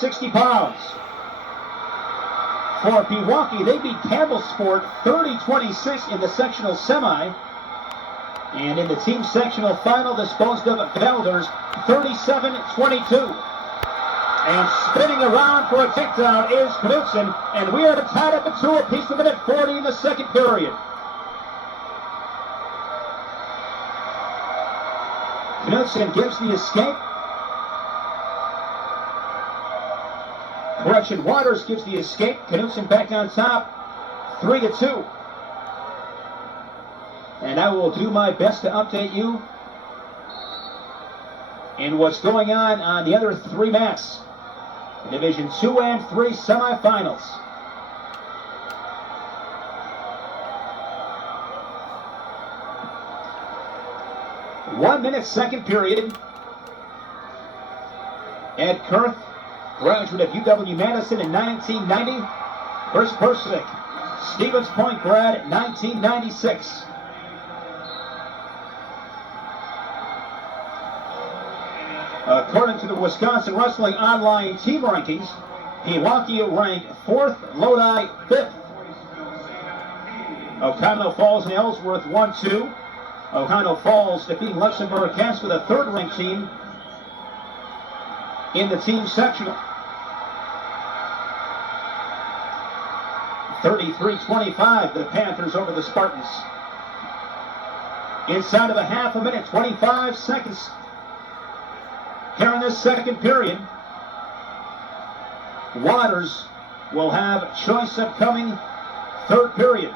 60 pounds. For Pewaukee, they beat Campbellsport 30-26 in the sectional semi. And in the team sectional final, disposed of Velders 37-22. And spinning around for a takedown is Knudsen. And we are tied up at 2 apiece, a minute 40 in the second period. Knudsen gives the escape. Correction, Waters gives the escape. Knudsen back on top, 3-2. And I will do my best to update you in what's going on the other 3 mats. Division 2 and 3 semifinals. One minute, second period. Ed Kurth, graduate of UW-Madison in 1990. First Persic, Stevens Point grad, 1996. According to the Wisconsin Wrestling Online team rankings, Pewaukee ranked 4th, Lodi 5th. O'Connell Falls and Ellsworth 1-2. O'Connell Falls defeating Luxembourg Casper, the 3rd-ranked team in the team sectional. 33-25, the Panthers over the Spartans. Inside of a half a minute, 25 seconds. Here in this second period, Waters will have choice upcoming third period.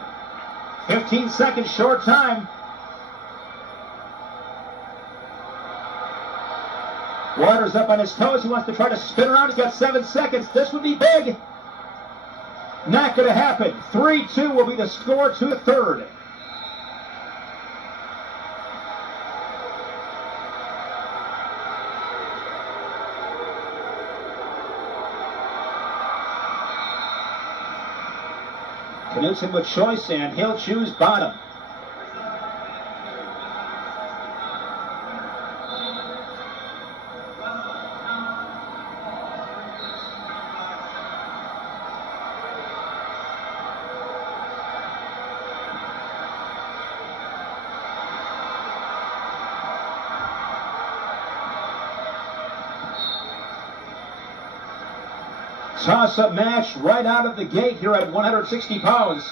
15 seconds, short time. Waters up on his toes. He wants to try to spin around. He's got 7 seconds. This would be big. Not going to happen. 3-2 will be the score to the third. Knudsen with choice, and he'll choose bottom. Toss-up match right out of the gate here at 160 pounds.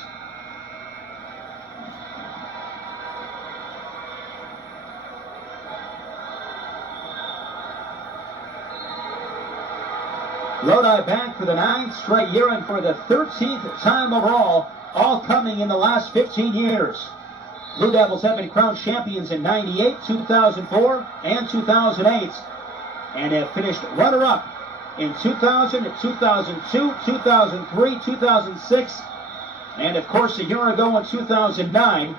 Lodi back for the 9th straight year and for the 13th time overall, all coming in the last 15 years. Blue Devils have been crowned champions in 98, 2004, and 2008, and have finished runner-up in 2000, 2002, 2003, 2006, and of course a year ago in 2009,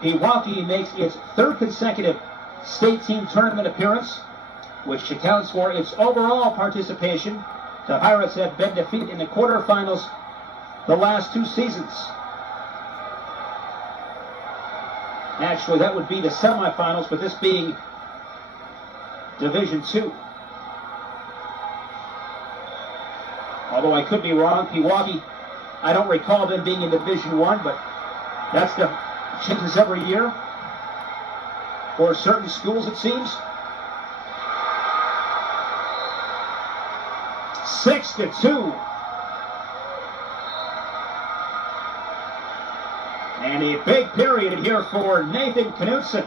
Pewaukee makes its 3rd consecutive state team tournament appearance, which accounts for its overall participation. The Pirates have been defeated in the quarterfinals the last 2 seasons. Actually, that would be the semifinals, with this being Division 2. Although I could be wrong, Pewaukee, I don't recall them being in Division 1, but that's the changes every year for certain schools, it seems. 6-2. And a big period here for Nathan Knudsen.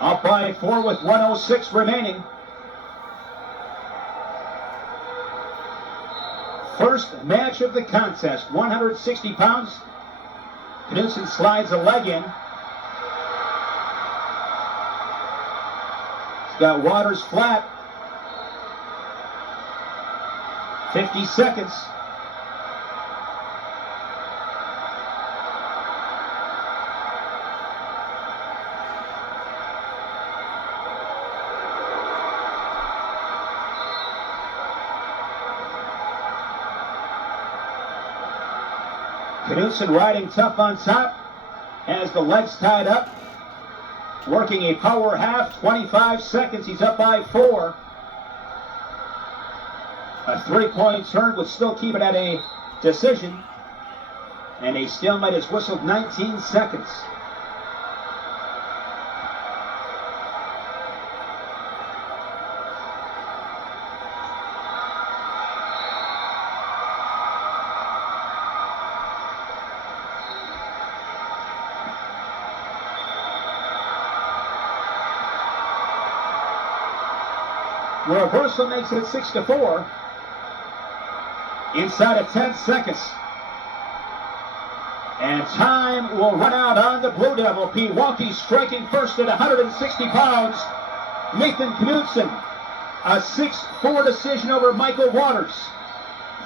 Up by 4 with 1:06 remaining. First match of the contest, 160 pounds. Knudsen slides a leg in. He's got Waters flat. 50 seconds. Knudsen riding tough on top, has the legs tied up, working a power half, 25 seconds, he's up by 4. A 3-point turn would still keep it at a decision. And a stalemate is whistled 19 seconds. Reversal makes it 6-4. Inside of 10 seconds. And time will run out on the Blue Devil. Pewaukee striking first at 160 pounds. Nathan Knudsen. A 6-4 decision over Michael Waters.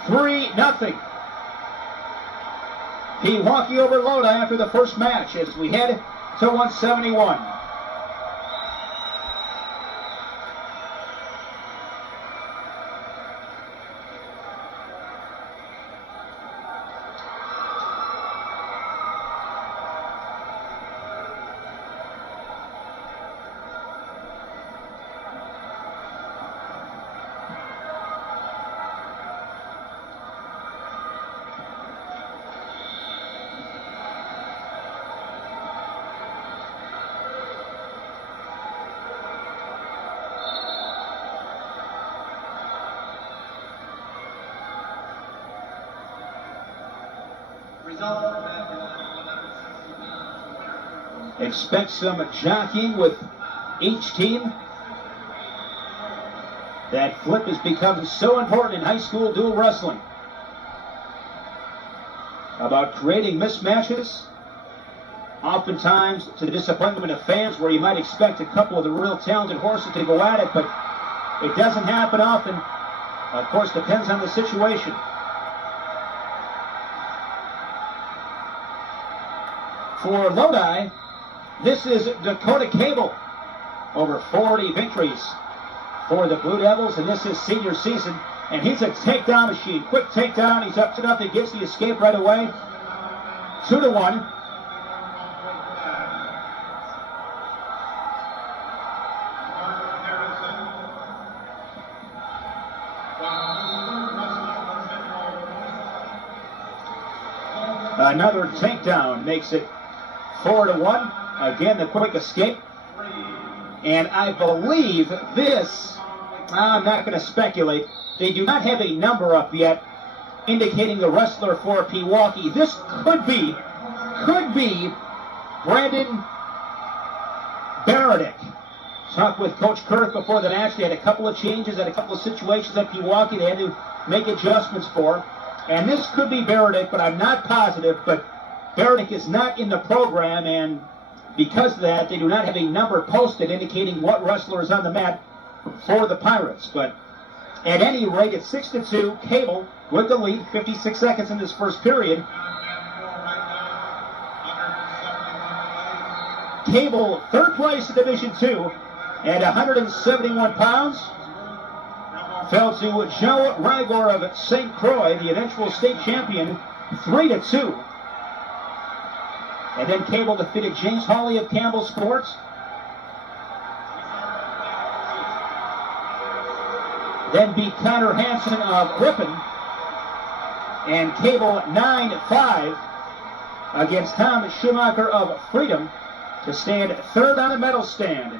3-0. Pewaukee over Lodi after the first match as we head to 171. Expect some jockeying with each team. That flip has become so important in high school dual wrestling. About creating mismatches, oftentimes to the disappointment of fans, where you might expect a couple of the real talented horses to go at it, but it doesn't happen often. Of course, depends on the situation. For Lodi, this is Dakota Cable. Over 40 victories for the Blue Devils, and this is senior season. And he's a takedown machine. Quick takedown. He's up to nothing. Gets the escape right away. 2-1. Another takedown makes it 4-1. Again, the quick escape. And I believe this, I'm not going to speculate, they do not have a number up yet indicating the wrestler for Pewaukee. This could be Brandon Baradick. Talked with Coach Kirk before the match. They had a couple of changes, had a couple of situations at Pewaukee they had to make adjustments for. And this could be Baradick, but I'm not positive. But Baradick is not in the program, and because of that, they do not have a number posted indicating what wrestler is on the mat for the Pirates. But at any rate, it's 6-2. Cable with the lead, 56 seconds in this first period. Cable, third place in Division II at 171 pounds. Fell to Joe Rygor of St. Croix, the eventual state champion, 3-2. And then Cable defeated James Hawley of Campbell Sports. Then beat Connor Hansen of Ripon. And Cable 9-5 against Tom Schumacher of Freedom to stand third on the medal stand.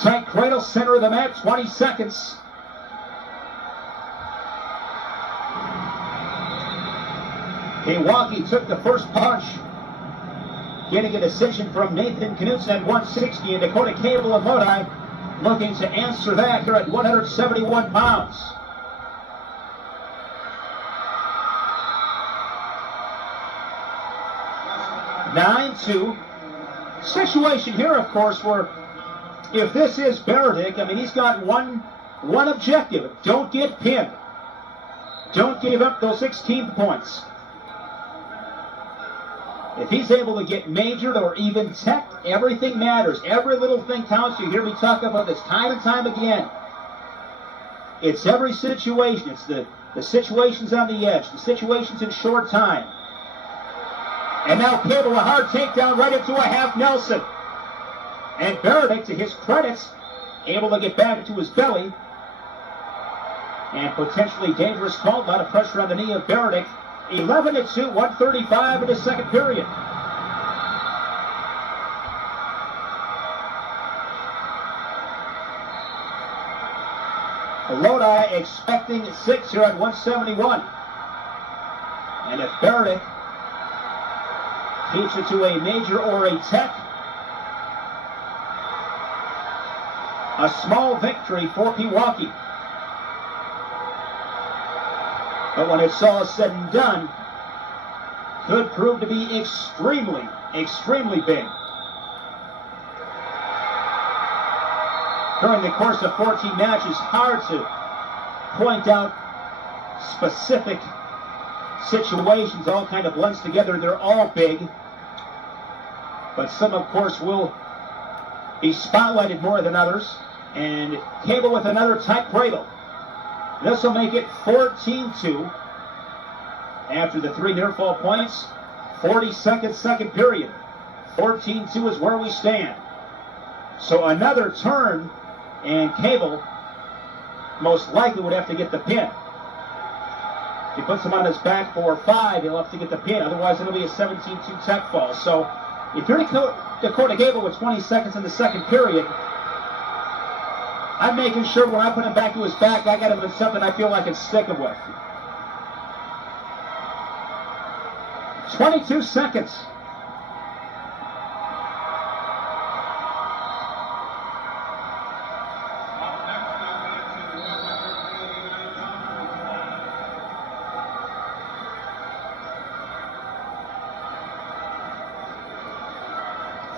Tight cradle, center of the mat, 20 seconds. Pewaukee took the first punch, getting a decision from Nathan Knudsen at 160, and Dakota Cable of Lodi looking to answer that here at 171 pounds. (9-2) Situation here, of course, where if this is Baradick, I mean, he's got one objective. Don't get pinned. Don't give up those 16 points. If he's able to get majored or even teched, everything matters. Every little thing counts. You hear me talk about this time and time again. It's every situation. It's the situations on the edge, the situations in short time. And now Cable, a hard takedown right into a half Nelson. And Baradick, to his credits, able to get back to his belly. And potentially dangerous call. A lot of pressure on the knee of Beredick. 11-2, 1:35 in the second period. Lodi expecting 6 here at 171. And if Beredick keeps it to a major or a tech, a small victory for Pewaukee. But when it's all said and done, could prove to be extremely, extremely big. During the course of 14 matches, hard to point out specific situations. All kind of blends together. They're all big. But some, of course, will be spotlighted more than others. And Cable with another tight cradle. This will make it 14-2 after the 3 near-fall points. 42nd second period. 14-2 is where we stand. So another turn, and Cable most likely would have to get the pin. If he puts him on his back for 5, he'll have to get the pin. Otherwise, it'll be a 17-2 tech fall. So if you're Dakota Cable with 20 seconds in the second period, I'm making sure when I put him back to his back, I got him in something I feel like I can stick him with. 22 seconds.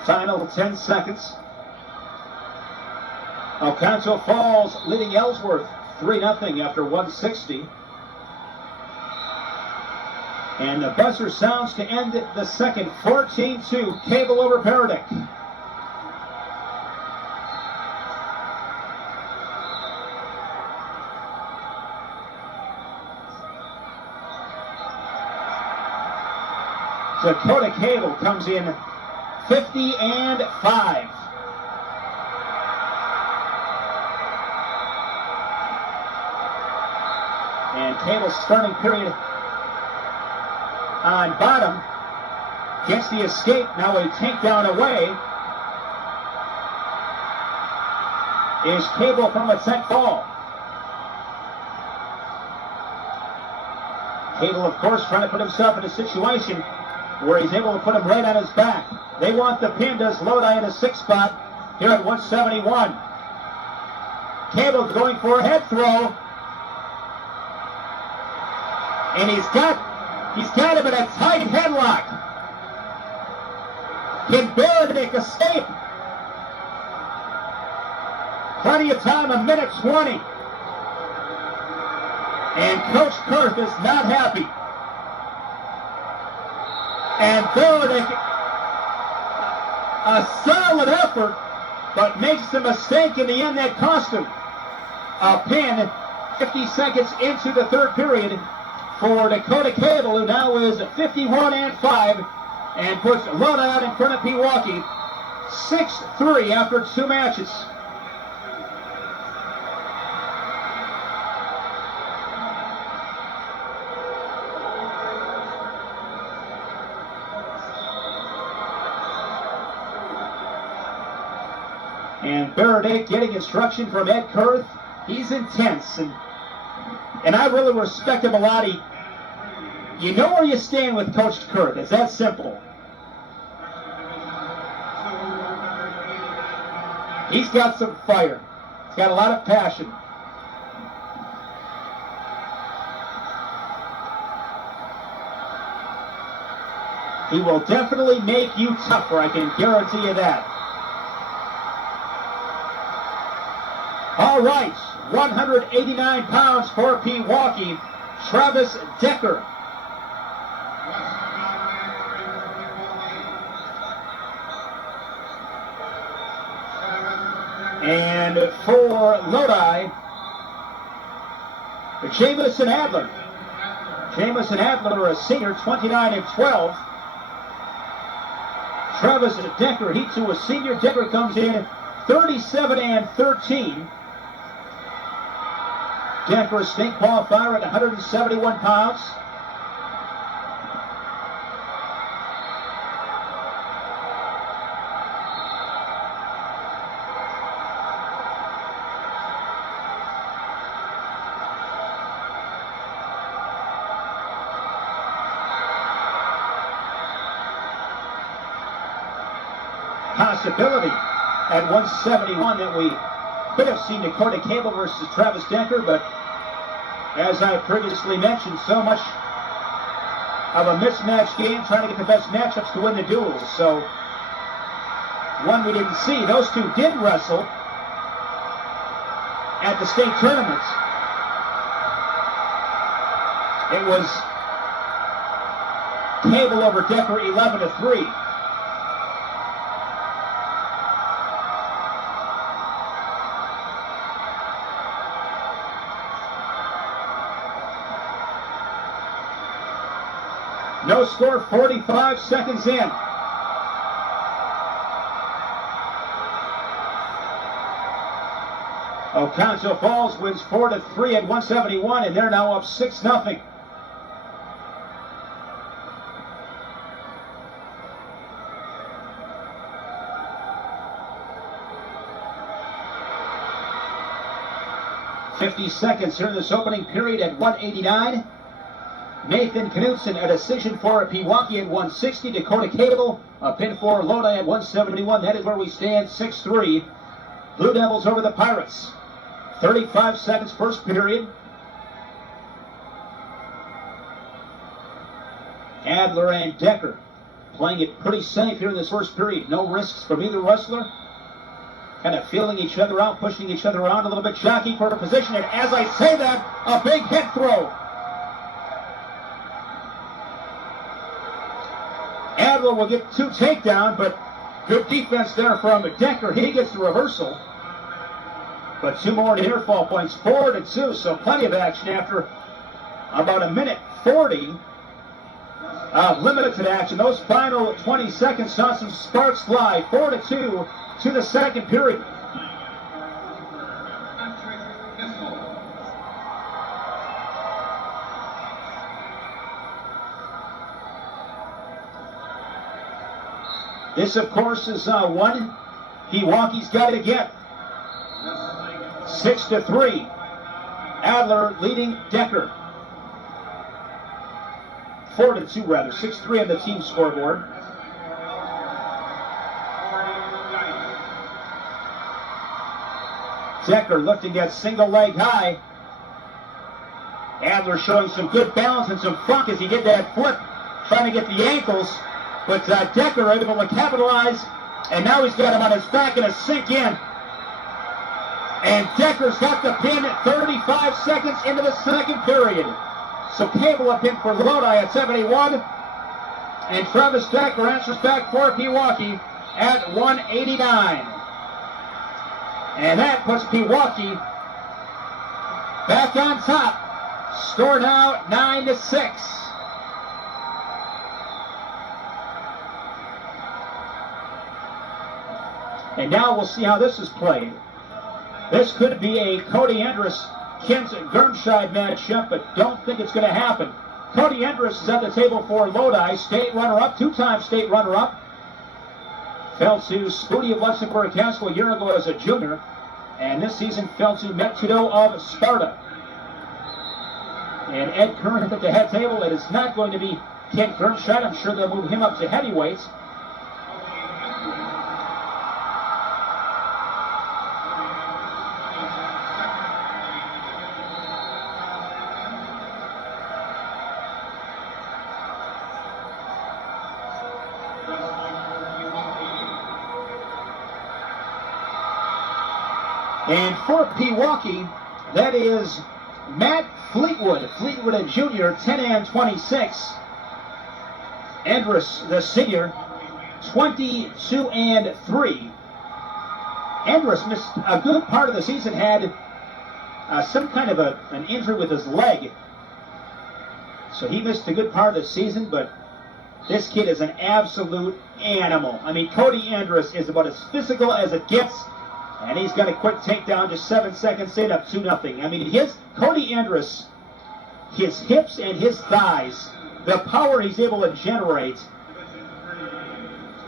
Final 10 seconds. Alcanto Falls leading Ellsworth 3-0 after 160. And the buzzer sounds to end the second. 14-2, Cable over Beredick. Dakota Cable comes in 50-5. And Cable's starting period on bottom gets the escape. Now a takedown away is Cable from a tech fall. Cable, of course, trying to put himself in a situation where he's able to put him right on his back. They want the pin. Does Lodi in a 6 spot here at 171. Cable going for a head throw. And he's got him in a tight headlock. Can Beredick escape? Plenty of time, 1:20. And Coach Kurth is not happy. And Beredick, a solid effort, but makes a mistake in the end that cost him a pin 50 seconds into the third period for Dakota Cable, who now is 51-5 and puts Lodi out in front of Pewaukee 6-3 after 2 matches. And Beredick getting instruction from Ed Kurth. He's intense, and I really respect him a lot. You know where you stand with Coach Kurth. It's that simple. He's got some fire. He's got a lot of passion. He will definitely make you tougher, I can guarantee you that. All right, 189 pounds for Pewaukee, Travis Decker. And for Lodi, Jamison Adler. Jamison Adler, a senior, 29-12. Travis Decker, he too a senior. Decker comes in 37-13. Decker, state qualifier at 171 pounds. Possibility at 171 that we could have seen Dakota Cable versus Travis Decker, but as I previously mentioned, so much of a mismatched game, trying to get the best matchups to win the duels. So one we didn't see. Those two did wrestle at the state tournament. It was Cable over Decker 11-3. No score, 45 seconds in. Oconto Falls wins 4-3 at 171, and they're now up 6-0. $50 seconds here in this opening period at 189. Nathan Knutson, a decision for Pewaukee at 160. Dakota Cable, a pin for Lodi at 171. That is where we stand, 6-3. Blue Devils over the Pirates. 35 seconds first period. Adler and Decker playing it pretty safe here in this first period. No risks from either wrestler. Kind of feeling each other out, pushing each other around a little bit, jockeying for a position. And as I say that, a big hit throw. Adler will get 2 takedown, but good defense there from Decker. He gets the reversal. But 2 more near fall points, 4-2, so plenty of action after about a minute 40 of limited action. Those final 20 seconds saw some sparks fly, 4-2 to the second period. This, of course, is one Pewaukee's got to get. 6-3. Adler leading Decker. 4-2 rather. 6-3 on the team scoreboard. Decker lifting that single leg high. Adler showing some good balance and some funk as he did that flip, trying to get the ankles. But Decker able to capitalize, and now he's got him on his back and a sink in. And Decker's got the pin at 35 seconds into the second period. So Cable a pin for Lodi at 71. And Travis Decker answers back for Pewaukee at 189. And that puts Pewaukee back on top. Score now 9-6. And now we'll see how this is played. This could be a Cody Andrus, Kent Gernscheid matchup, but don't think it's going to happen. Cody Andrus is at the table for Lodi, state runner-up, 2-time state runner-up. Fell to Spoody of Luxembourg Castle a year ago as a junior, and this season fell to Metudo of Sparta. And Ed Curran at the head table. It is not going to be Kent Gernscheid. I'm sure they'll move him up to heavyweights. And for Pewaukee, that is Matt Fleetwood. Fleetwood, a junior, 10-26. Andrus, the senior, 22-3. Andrus missed a good part of the season, had some kind of an injury with his leg. So he missed a good part of the season, but this kid is an absolute animal. I mean, Cody Andrus is about as physical as it gets. And he's got a quick takedown, just 7 seconds in, up 2-0. I mean, his Cody Andrus, his hips and his thighs, the power he's able to generate,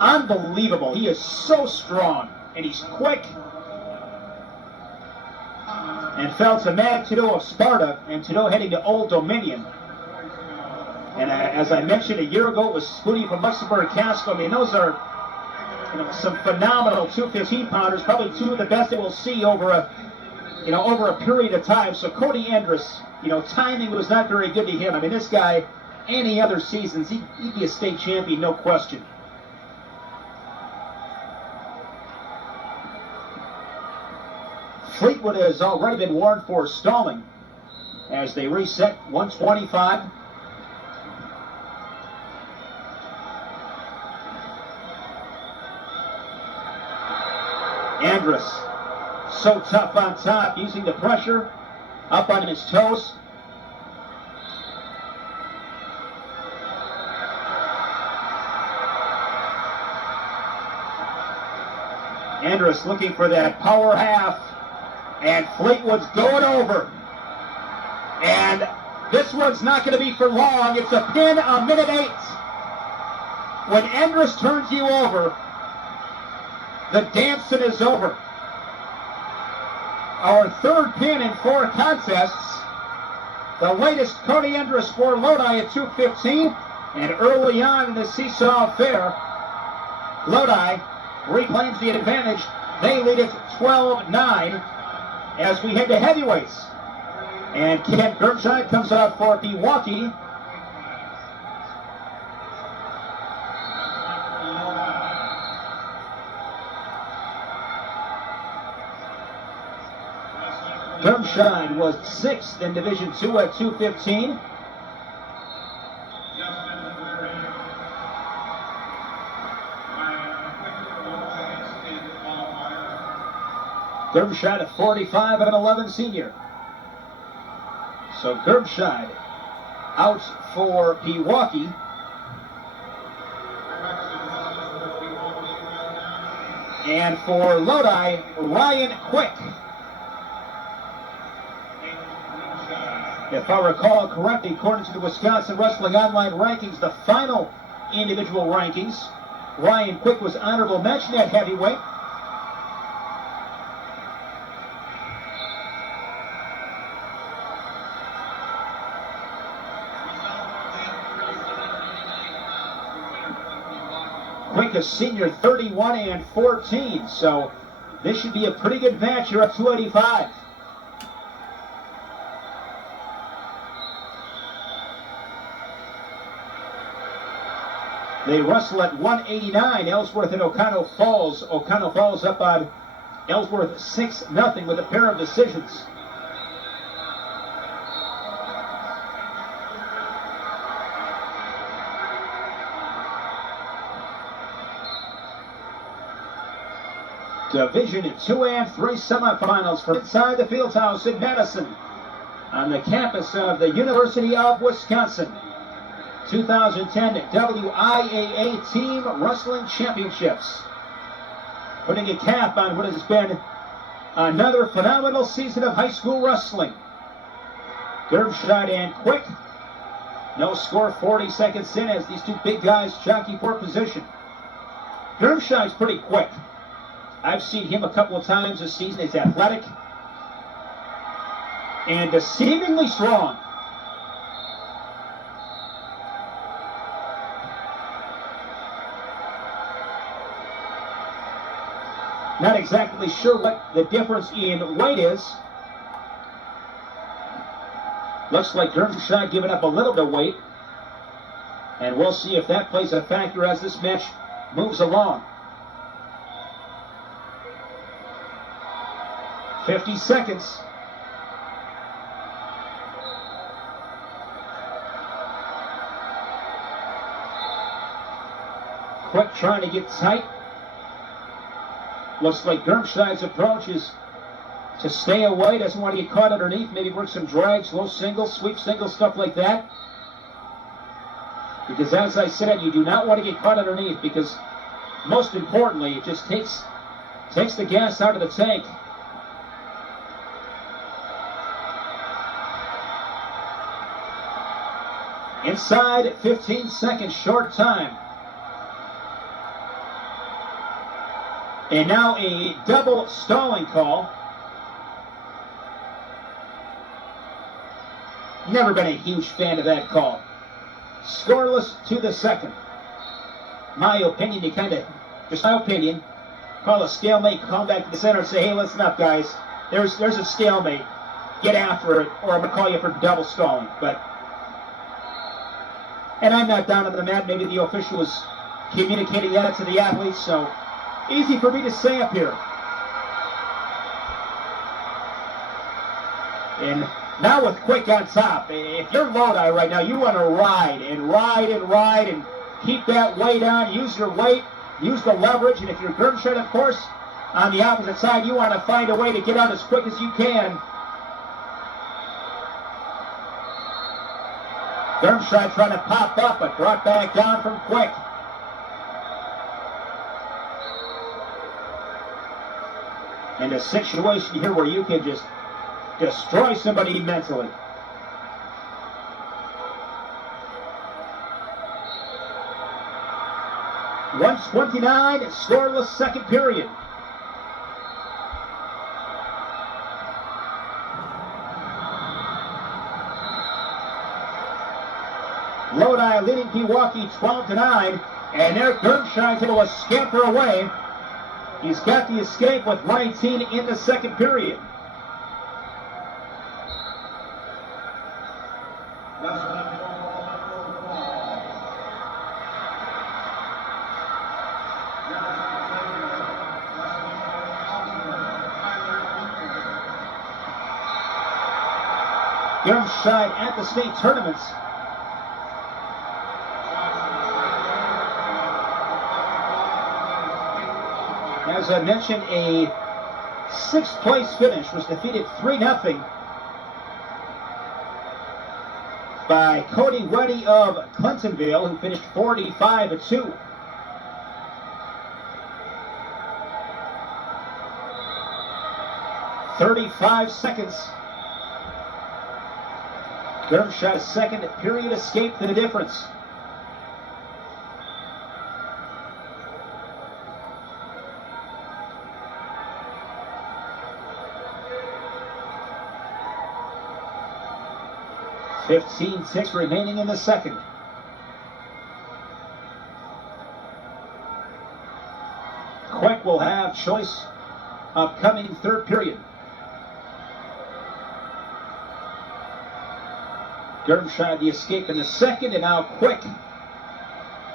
unbelievable. He is so strong, and he's quick. And fell to Mag Trudeau of Sparta, and Trudeau heading to Old Dominion. And as I mentioned a year ago, it was Spoonie from Luxembourg Casco. I mean, those are some phenomenal 215-pounders, probably two of the best that we'll see over a period of time. So Cody Andrus, timing was not very good to him. I mean, this guy, any other seasons, he'd be a state champion, no question. Fleetwood has already been warned for stalling as they reset 125. Andrus, so tough on top, using the pressure, up on his toes. Andrus looking for that power half, and Fleetwood's going over. And this one's not going to be for long. It's a pin, a minute 8. When Andrus turns you over, the dancing is over. Our third pin in 4 contests. The latest, Cody Andrus for Lodi at 2:15. And early on in the seesaw affair, Lodi reclaims the advantage. They lead it 12-9 as we head to heavyweights. And Ken Germscheid comes out for Pewaukee. Germscheid was 6th in Division II at 2:15. Germscheid at 45 and an 11 senior. So Germscheid out for Pewaukee. And for Lodi, Ryan Quick. If I recall correctly, according to the Wisconsin Wrestling Online rankings, the final individual rankings, Ryan Quick was honorable mention at heavyweight. Quick, a senior, 31 and 14, so this should be a pretty good match here at 285. They wrestle at 189, Ellsworth and O'Connell Falls. O'Connell Falls up on Ellsworth 6-0 with a pair of decisions. Division 2 and 3 semifinals from inside the Fieldhouse in Madison on the campus of the University of Wisconsin. 2010 WIAA Team Wrestling Championships. Putting a cap on what has been another phenomenal season of high school wrestling. Germscheid and Quick. No score, 40 seconds in as these two big guys jockey for position. Germscheid's pretty quick. I've seen him a couple of times this season. He's athletic and seemingly strong. Not exactly sure what the difference in weight is. Looks like Germscheid giving up a little bit of weight. And we'll see if that plays a factor as this match moves along. 50 seconds. Quick trying to get tight. Looks like Germscheid's approach is to stay away, doesn't want to get caught underneath, maybe work some drags, low singles, sweep singles, stuff like that. Because as I said, you do not want to get caught underneath because most importantly, it just takes the gas out of the tank. Inside 15 seconds, short time. And now a double stalling call. Never been a huge fan of that call. Scoreless to the second. My opinion, you kind of, just my opinion, call a stalemate, come back to the center and say, hey, listen up, guys. There's a stalemate. Get after it, or I'm going to call you for double stalling. And I'm not down on the mat. Maybe the official was communicating that to the athletes, so easy for me to say up here. And now with Quick on top, if you're Lodi right now, you want to ride and keep that weight on. Use your weight, use the leverage, and if you're Germscheid, of course, on the opposite side, you want to find a way to get out as quick as you can. Germscheid trying to pop up, but brought back down from Quick. And a situation here where you can just destroy somebody mentally. .129, scoreless second period. Lodi leading Pewaukee 12-9, and there Germscheid's able to scamper away. He's got the escape with 1:18 in the second period. Germscheid at the state tournaments. As I mentioned, a sixth place finish, was defeated 3-0 by Cody Weddy of Clintonville, who finished 45-2. .35 seconds. Germscheid's second period escape to the difference. .15.6 remaining in the second. Quick will have choice upcoming third period. Germscheid the escape in the second, and now Quick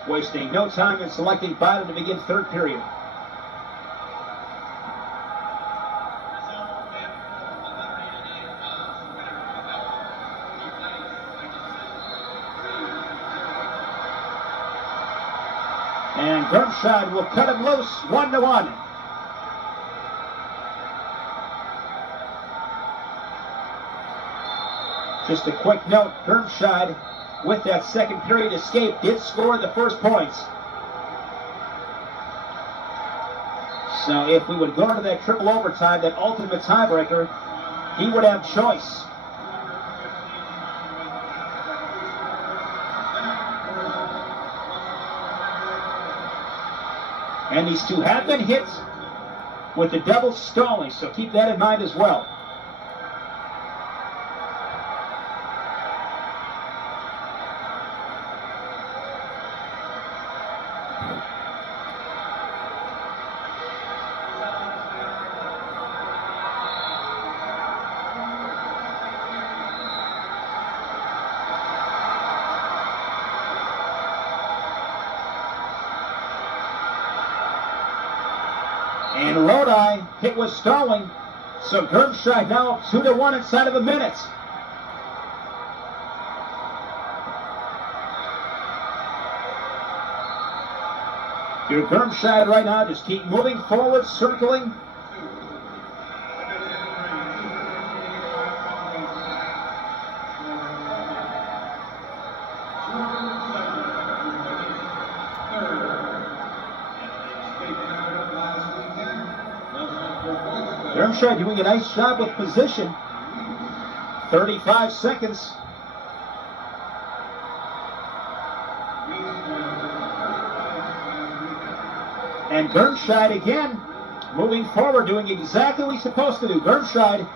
wasting no time in selecting bottom to begin third period. And Germscheid will cut him loose 1-1. Just a quick note, Germscheid, with that second period escape, did score the first points. So if we would go to that triple overtime, that ultimate tiebreaker, he would have choice. And these two have been hit with the double stalling, so keep that in mind as well. And Lodi hit with stalling, so Germscheid now 2-1 inside of a minute. Your Germscheid right now just keep moving forward, circling. Germscheid doing a nice job with position. 35 seconds. And Gernscheid again moving forward, doing exactly what he's supposed to do. Gernscheid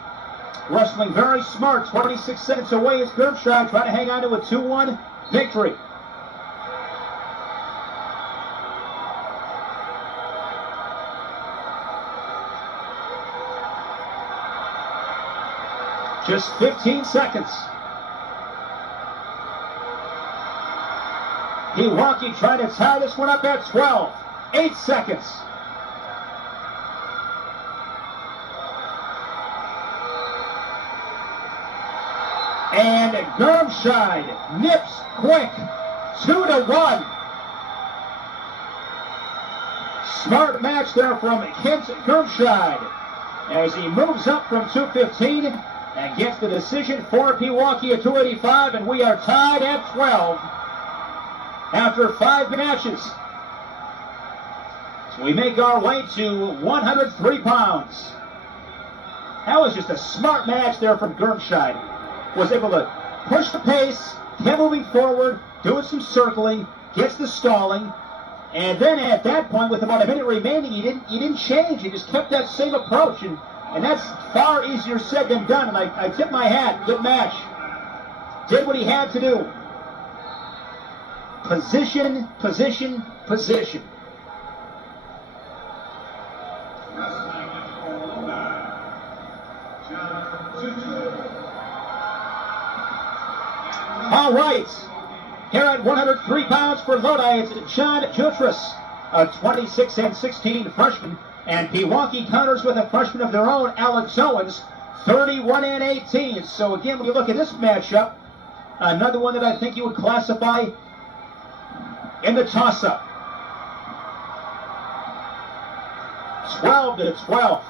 wrestling very smart. 26 seconds away is Gernscheid trying to hang on to a 2-1 victory. Just 15 seconds. Pewaukee trying to tie this one up at 12. 8 seconds. And Gernscheid nips quick. 2-1. Smart match there from Kent Gernscheid as he moves up from 215 and gets the decision for Pewaukee at 285, and we are tied at 12 after 5 matches. So we make our way to 103 pounds. That was just a smart match there from Gernscheid. Was able to push the pace, kept moving forward, doing some circling, gets the stalling, and then at that point, with about a minute remaining, he didn't change. He just kept that same approach, and that's far easier said than done. And I tip my hat. Good match. Did what he had to do. Position, position, position. All right. Here at 103 pounds for Lodi, it's John Jutras, a 26-16 freshman. And Pewaukee counters with a freshman of their own, Alex Owens, 31-18. So again, when you look at this matchup, another one that I think you would classify in the toss-up. 12-12.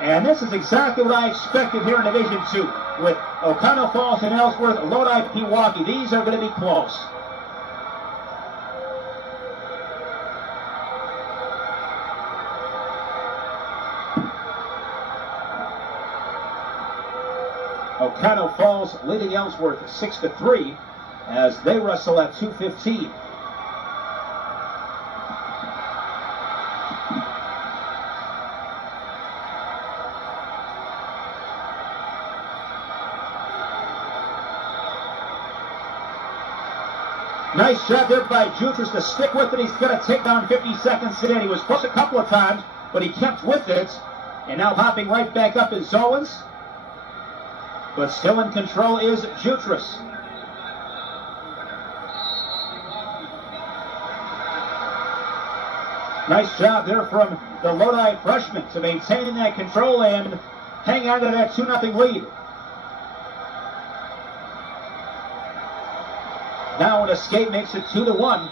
And this is exactly what I expected here in Division II. With O'Connell Falls and Ellsworth, Lodi, Pewaukee. These are going to be close. O'Connell Falls leading Ellsworth 6-3 as they wrestle at 2:15. Nice job there by Jutras to stick with it. He's going to take down 50 seconds today. He was close a couple of times, but he kept with it. And now popping right back up is Owens. But still in control is Jutras. Nice job there from the Lodi freshman to maintaining that control and hang on to that 2-0 lead. Now an escape makes it 2-1.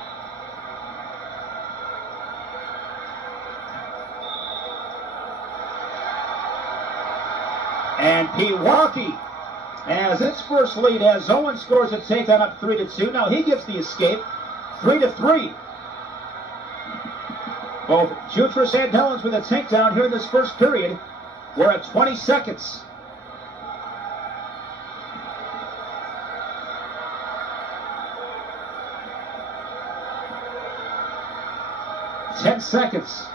And Pewaukee has its first lead as Owens scores a takedown up 3-2. Now he gets the escape, 3-3. Both Jutras and Owens with a takedown here in this first period. We're at 20 seconds. Ten seconds.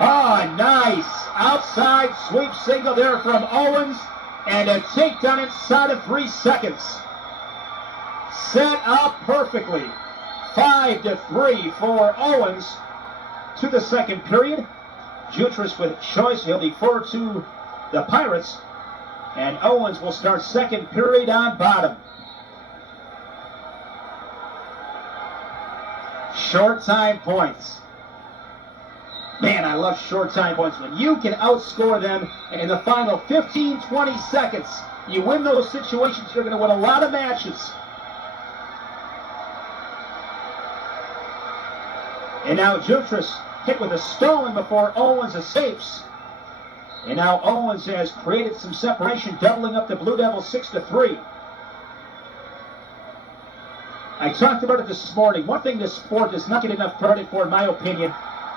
Oh, nice. Outside sweep single there from Owens. And a takedown inside of 3 seconds. Set up perfectly. 5-3 for Owens to the second period. Jutras with choice. He'll defer to the Pirates. And Owens will start second period on bottom. Short time points. Man, I love short time points. When you can outscore them in the final 15-20 seconds, you win those situations, you're going to win a lot of matches. And now Jutras hit with a stalling before Owens escapes. And now Owens has created some separation, doubling up the Blue Devils 6-3. I talked about it this morning. One thing this sport does not get enough credit for, in my opinion,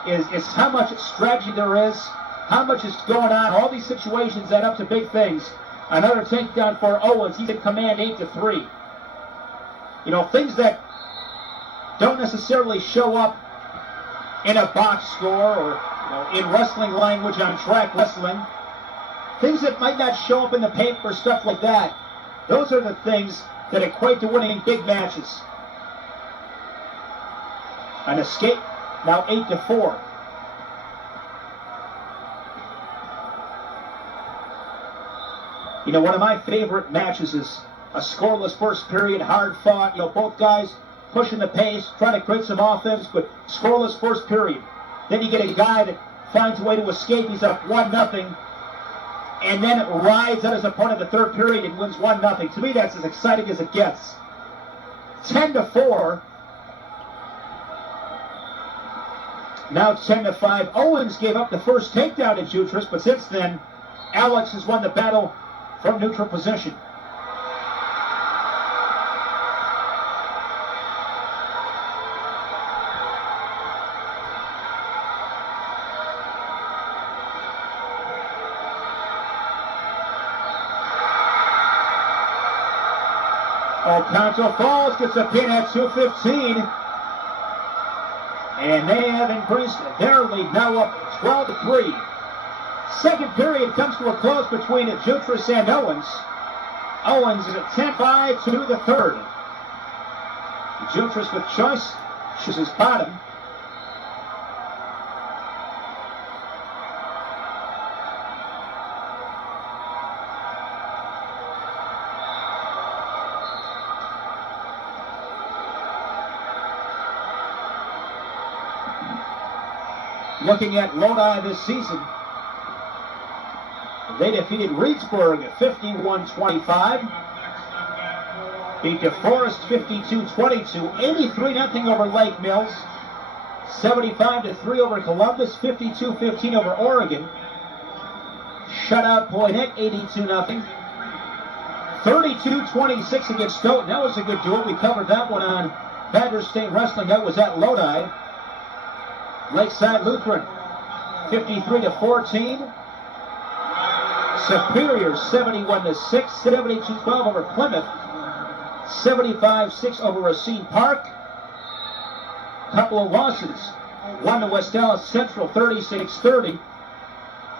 is how much strategy there is, how much is going on. All these situations add up to big things. Another takedown for Owens. He's in command 8-3. You know, things that don't necessarily show up in a box score or in wrestling language on track wrestling. Things that might not show up in the paper, stuff like that. Those are the things that equate to winning big matches. An escape, now 8-4. One of my favorite matches is a scoreless first period, hard fought. Both guys pushing the pace, trying to create some offense, but scoreless first period. Then you get a guy that finds a way to escape. He's up 1-0, and then rides on his opponent in the third period and wins 1-0. To me, that's as exciting as it gets. 10-4. Now 10-5. Owens gave up the first takedown in Jutras, but since then, Alex has won the battle from neutral position. Oconto falls, gets a pin at 2:15. And they have increased their lead, now up 12-3. Second period comes to a close between Jutras and Owens. Owens is at 10-5 to the third. Jutras with choice, chooses bottom. Looking at Lodi this season, they defeated Reedsburg 51-25, beat DeForest 52-22, 83-0 over Lake Mills, 75-3 over Columbus, 52-15 over Oregon, shutout Poinet 82-0, 32-26 against Stoughton. That was a good duel. We covered that one on Badger State Wrestling. That was at Lodi. Lakeside Lutheran, 53-14. Superior, 71-6. 72-12 over Plymouth. 75-6 over Racine Park. Couple of losses. One to West Dallas Central, 36-30.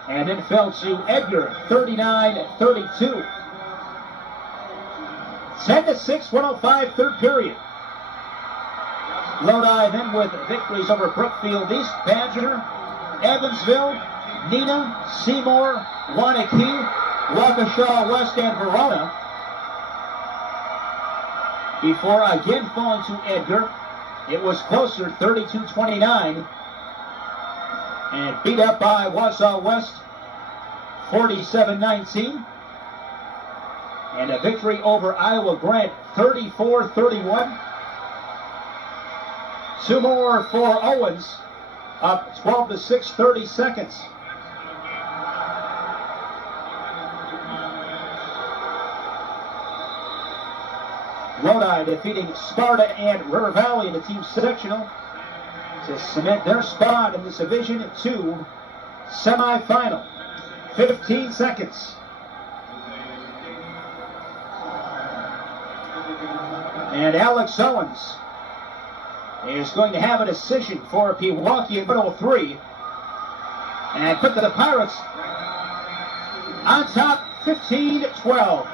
And then fell to Edgar, 39-32. 10-6, 105, third period. Lodi then with victories over Brookfield East, Badger, Evansville, Neenah, Seymour, Waunakee, Waukesha West, and Verona. Before again falling to Edgar, it was closer, 32-29, and beat up by Wausau West, 47-19. And a victory over Iowa Grant, 34-31. Two more for Owens, up 12-6, 30 seconds. Lodi defeating Sparta and River Valley in the team sectional to cement their spot in this Division II semifinal. 15 seconds. And Alex Owens is going to have a decision for Pewaukee at 103. And put the Pirates on top, 15-12.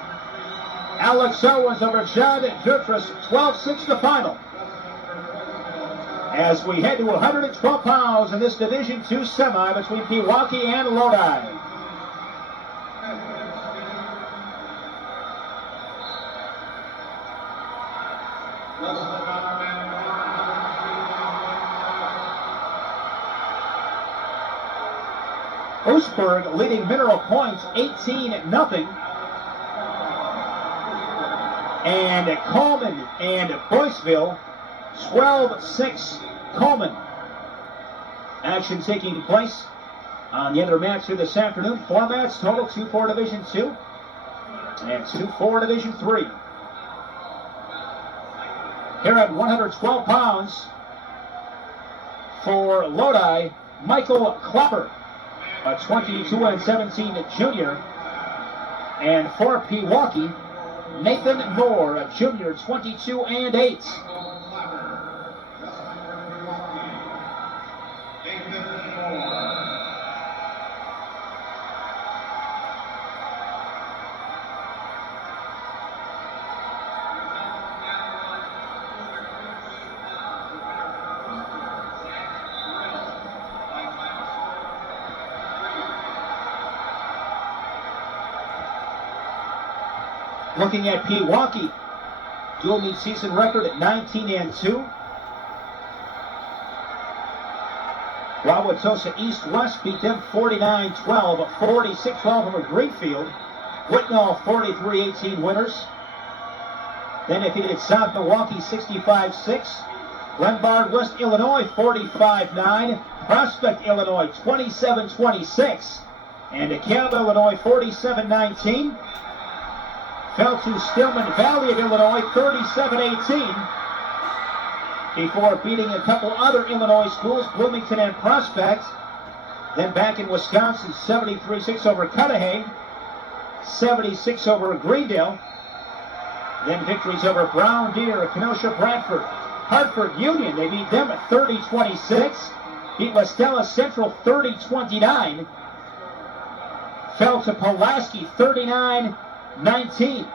Alex Owens over Judd Jutras, 12-6 the final. As we head to 112 pounds in this Division II semi between Pewaukee and Lodi. Oostburg leading Mineral Points 18-0. And Coleman and Boyceville 12-6 Coleman. Action taking place on the other match here this afternoon. Four matches total, 2 for Division II and 2 for Division III. Here at 112 pounds for Lodi, Michael Klopper, a 22-17 junior. And for Pewaukee, Nathan Moore, a junior, 22-8. Looking at Pewaukee, dual meet season record at 19-2. Wauwatosa East-West beat them 49-12, 46-12 over Greenfield. Whitnall 43-18 winners. Then defeated South Milwaukee 65-6. Glenbard West Illinois 45-9. Prospect Illinois 27-26. And DeKalb Illinois 47-19. Fell to Stillman Valley of Illinois 37-18. Before beating a couple other Illinois schools, Bloomington and Prospect. Then back in Wisconsin, 73-6 over Cudahy, 76 over Greendale. Then victories over Brown Deer, Kenosha Bradford, Hartford Union. They beat them at 30-26. Beat Westella Central 30-29. Fell to Pulaski 39-19.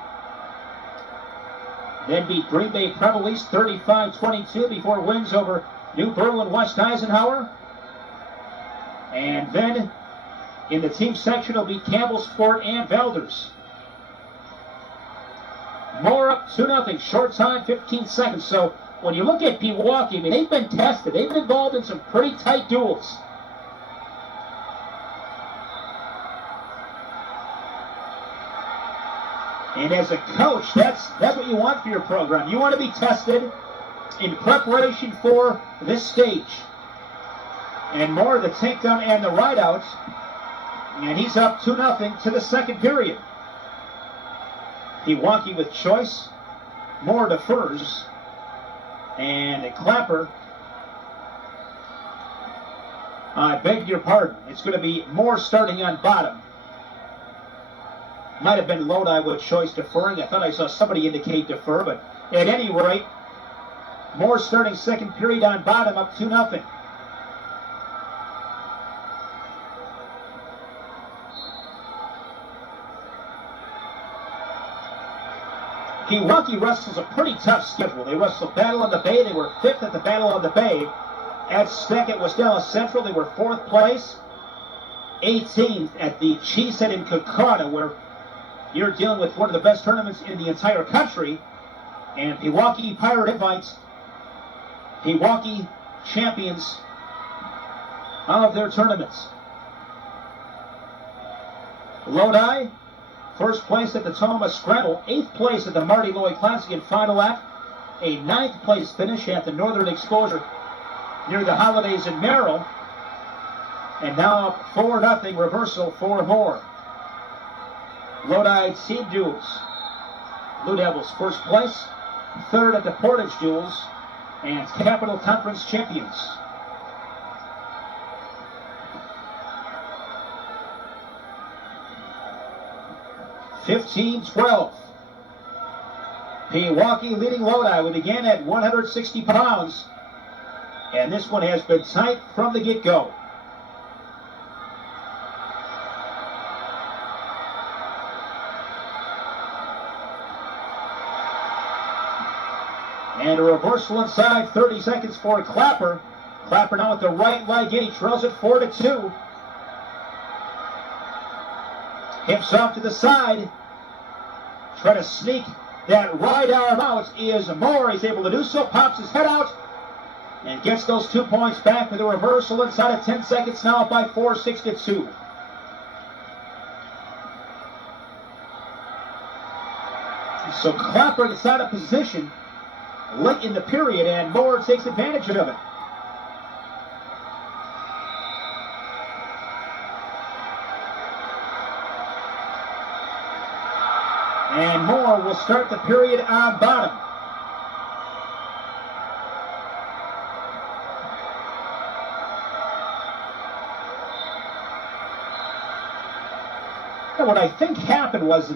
Then beat Green Bay Preble East 35-22 before wins over New Berlin West Eisenhower. And then in the team sectional beat Campbellsport and Velders. Moore up 2-0, short time, 15 seconds. So when you look at Pewaukee, I mean, they've been tested. They've been involved in some pretty tight duels. And as a coach, that's what you want for your program. You want to be tested in preparation for this stage. And Moore, the takedown and the rideout. And he's up 2-0 to the second period. Pewaukee with choice. Moore defers. And a Clapper. I beg your pardon. It's going to be Moore starting on bottom. Might have been Lodi with choice deferring. I thought I saw somebody indicate defer, but at any rate, Moore starting second period on bottom, up 2-0. Pewaukee wrestles a pretty tough schedule. They wrestled Battle of the Bay. They were 5th at the Battle of the Bay. At second was Dallas Central. They were 4th place. 18th at the Cheesehead in Kaukauna, where you're dealing with one of the best tournaments in the entire country. And Pewaukee Pirate invites Pewaukee champions of their tournaments. Lodi, 1st place at the Toma Scrabble, 8th place at the Marty Lloyd Classic in Final Act, a 9th place finish at the Northern Exposure near the Holidays in Merrill, and now up 4-0 reversal for Moore. Lodi Seed Duels. Blue Devils 1st place, 3rd at the Portage Duels, and Capital Conference champions. (15-12). Pewaukee leading Lodi. We began at 160 pounds, and this one has been tight from the get-go. And a reversal inside, 30 seconds for Clapper. Clapper now with the right leg in. He trails it 4-2. Hips off to the side. Try to sneak that right arm out is Moore. He's able to do so. Pops his head out and gets those 2 points back with a reversal inside of 10 seconds now up by 4, 6-2. So Clapper gets out of position late in the period, and Moore takes advantage of it. And Moore will start the period on bottom. And what I think happened was,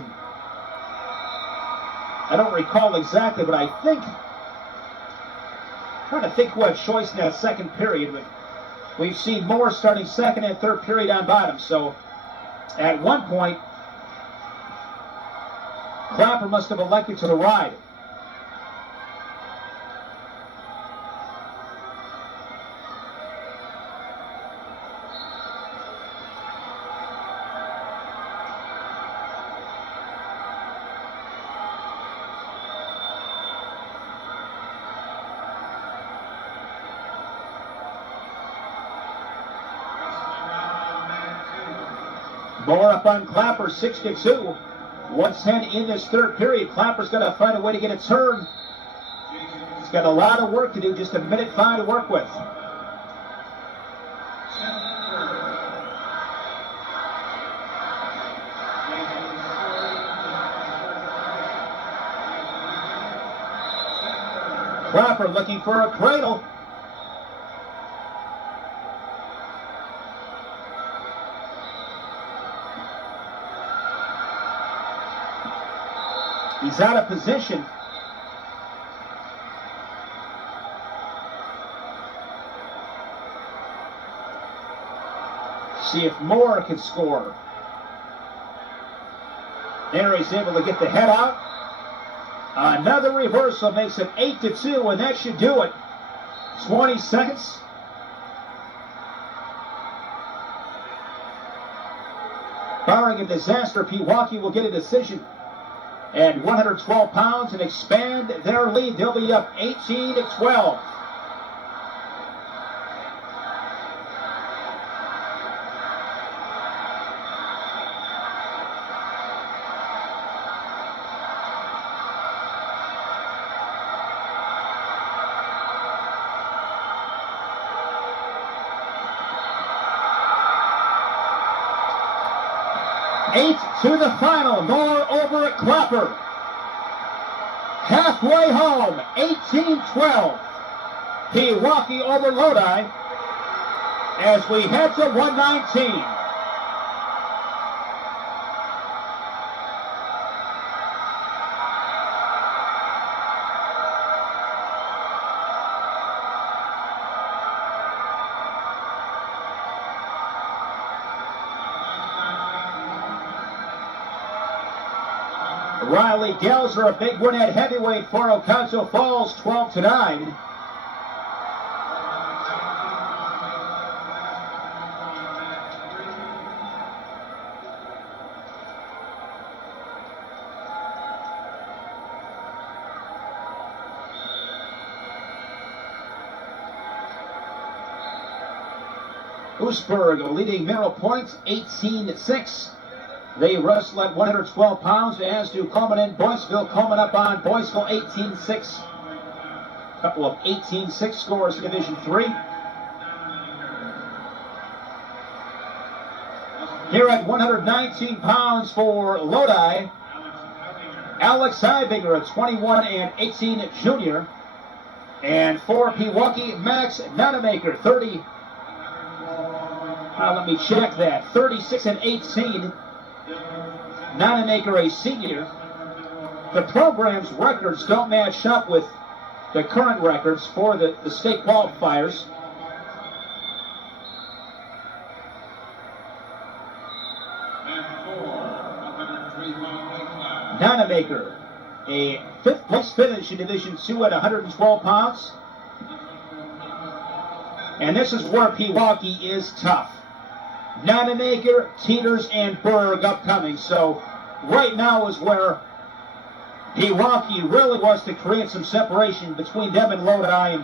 I don't recall exactly, but I think, trying to think who had choice in that second period, but we've seen Moore starting second and third period on bottom. So at one point, Clapper must have elected to the ride. More up on Clapper, 6-2. 110 in this third period. Clapper's got to find a way to get a turn. He's got a lot of work to do, just a minute 5 to work with. Clapper looking for a cradle. He's out of position. See if Moore can score. There he's able to get the head out. Another reversal makes it 8-2, and that should do it. 20 seconds. Barring a disaster, Pewaukee will get a decision at 112 pounds and expand their lead. They'll be up 18-12. Eight to the final. Moore over at Clapper. Halfway home, 18-12. Pewaukee over Lodi as we head to 119. Riley Gelser, a big win at heavyweight for Oconto Falls, 12-9. Oostburg leading Mineral Point, 18-6. They wrestle at 112 pounds, as do Coleman and Boyceville. Coleman up on Boyceville, 18-6. A couple of 18-6 scores in Division 3. Here at 119 pounds for Lodi, Alex Heibinger, a 21-18 junior. And for Pewaukee, Max Nonamaker, 30. Let me check that. 36-18. Nonamaker, a senior. The program's records don't match up with the current records for the state qualifiers. Nonamaker, a fifth place finish in Division 2 at 112 pounds. And this is where Pewaukee is tough. Nonamaker, Teeters, and Berg upcoming. So right now is where Pewaukee really wants to create some separation between them and Lodi,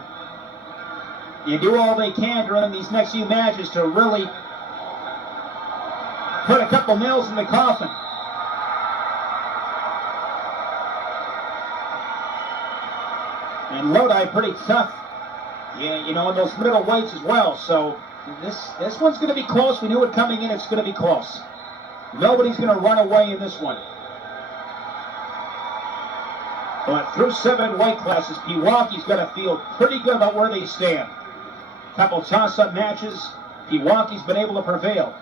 and do all they can during these next few matches to really put a couple nails in the coffin. And Lodi pretty tough, yeah, you know, in those middle weights as well. So this one's going to be close. We knew it coming in. It's going to be close. Nobody's going to run away in this one. But through 7 weight classes, Pewaukee's got to feel pretty good about where they stand. Couple toss-up matches. Pewaukee's been able to prevail.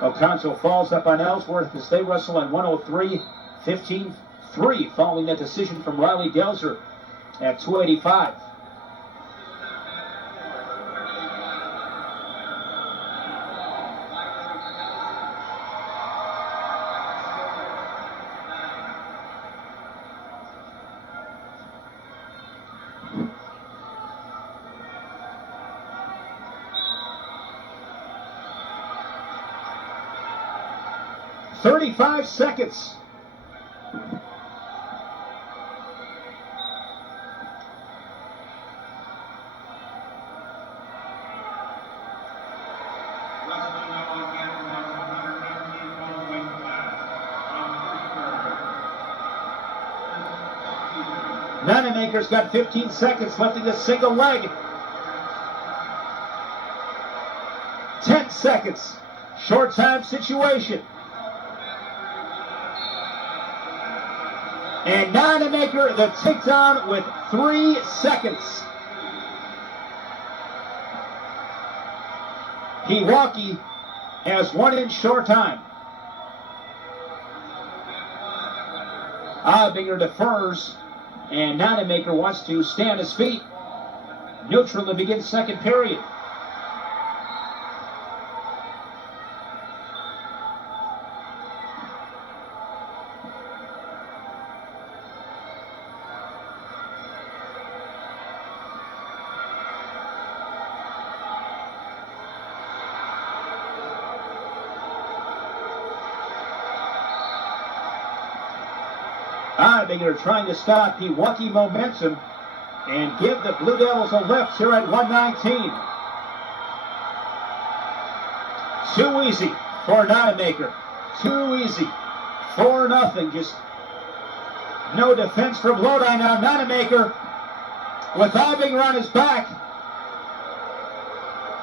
Oconto Falls up on Ellsworth as they wrestle at 103-15-3 following that decision from Riley Gelser at 285. "35 seconds. Nonemaker's got 15 seconds left in this single leg. 10 seconds. Short time situation. And Nonemaker the takedown with 3 seconds. Pewaukee has won in short time. Obinger defers, and Nonemaker wants to stay on his feet. Neutral to begin second period. Obinger trying to stop Pewaukee momentum and give the Blue Devils a lift here at 119. Too easy for Nonemaker. Too easy. 4-0. Just no defense from Lodi now. Nonemaker with Obinger on his back.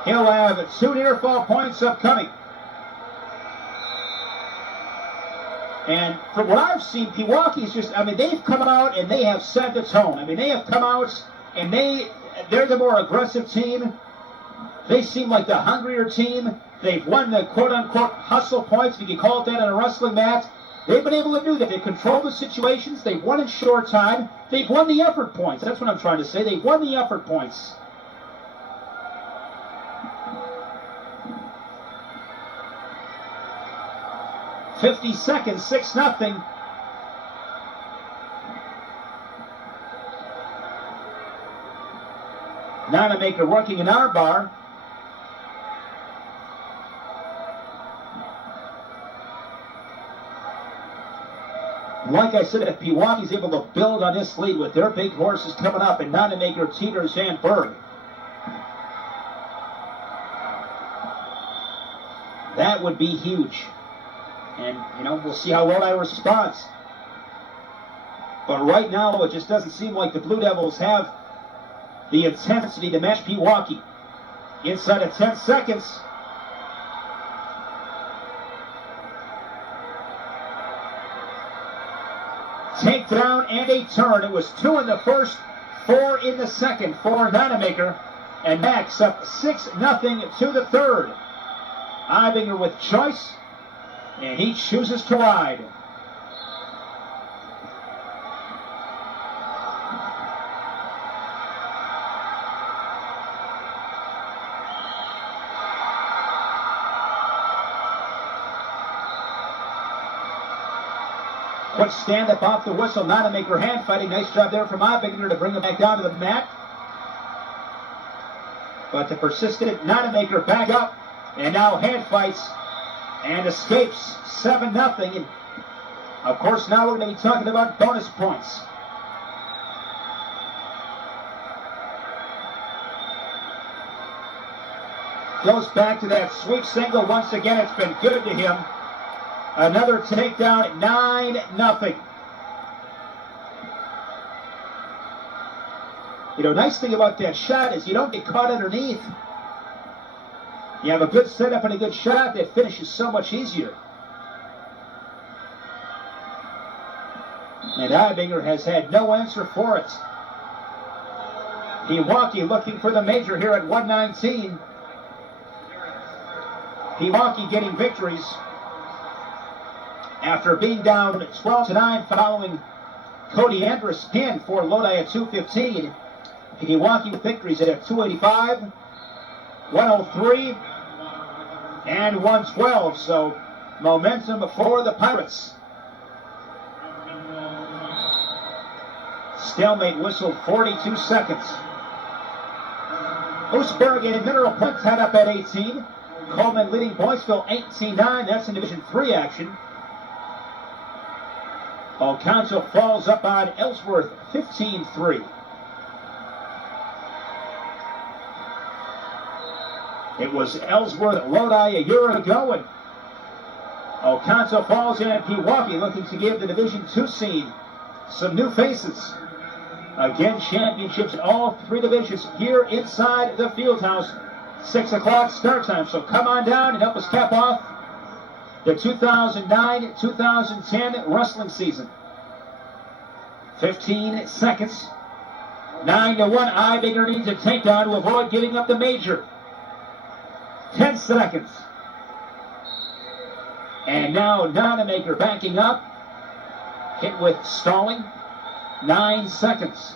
He'll have 2 near fall points upcoming. And from what I've seen, Pewaukee's just, I mean, they've come out and they have set the tone. I mean, they have come out and they're the more aggressive team. They seem like the hungrier team. They've won the quote-unquote hustle points, if you can call it that, on a wrestling match. They've been able to do that. They control the situations. They've won in short time. They've won the effort points. That's what I'm trying to say. They've won the effort points. .50 seconds, 6-0. Nonemaker working an arm bar. Like I said, if Pewaukee's able to build on this lead with their big horses coming up, and Nonemaker teeters and Berg, that would be huge. And, you know, we'll see how Lodi responds. But right now, it just doesn't seem like the Blue Devils have the intensity to match Pewaukee. Inside of 10 seconds. Takedown and a turn. It was 2 in the first, 4 in the second for Nonemaker. And Max up 6-0 to the third. Obinger with choice. And he chooses to ride. Quick stand up off the whistle. Nonemaker hand fighting. Nice job there from Obinger to bring him back down to the mat. But the persistent Nonemaker back up. And now hand fights. And escapes 7-0. And of course, now we're going to be talking about bonus points. Goes back to that sweep single once again. It's been good to him. Another takedown, 9-0. You know, nice thing about that shot is you don't get caught underneath. You have a good setup and a good shot that finishes so much easier. And Obinger has had no answer for it. Pewaukee looking for the major here at 119. Pewaukee getting victories after being down 12-9 following Cody Andrus' pin for Lodi at 215. Pewaukee with victories at 285, 103, and 112. So momentum for the Pirates. Stalemate whistled 42 seconds. Oostburg and Mineral Point tied up at 18. Coleman leading Boyceville 18-9. That's in Division 3 action. Oconto falls up on Ellsworth 15-3. It was Ellsworth Lodi a year ago, and Oconto falls in at Pewaukee looking to give the Division 2 seed some new faces. Again, championships in all three divisions here inside the field house. 6 o'clock start time. So come on down and help us cap off the 2009-2010 wrestling season. 15 seconds. 9-1. Ibinger needs a takedown to avoid giving up the major. 10 seconds. And now Nonamaker backing up. Hit with stalling. 9 seconds.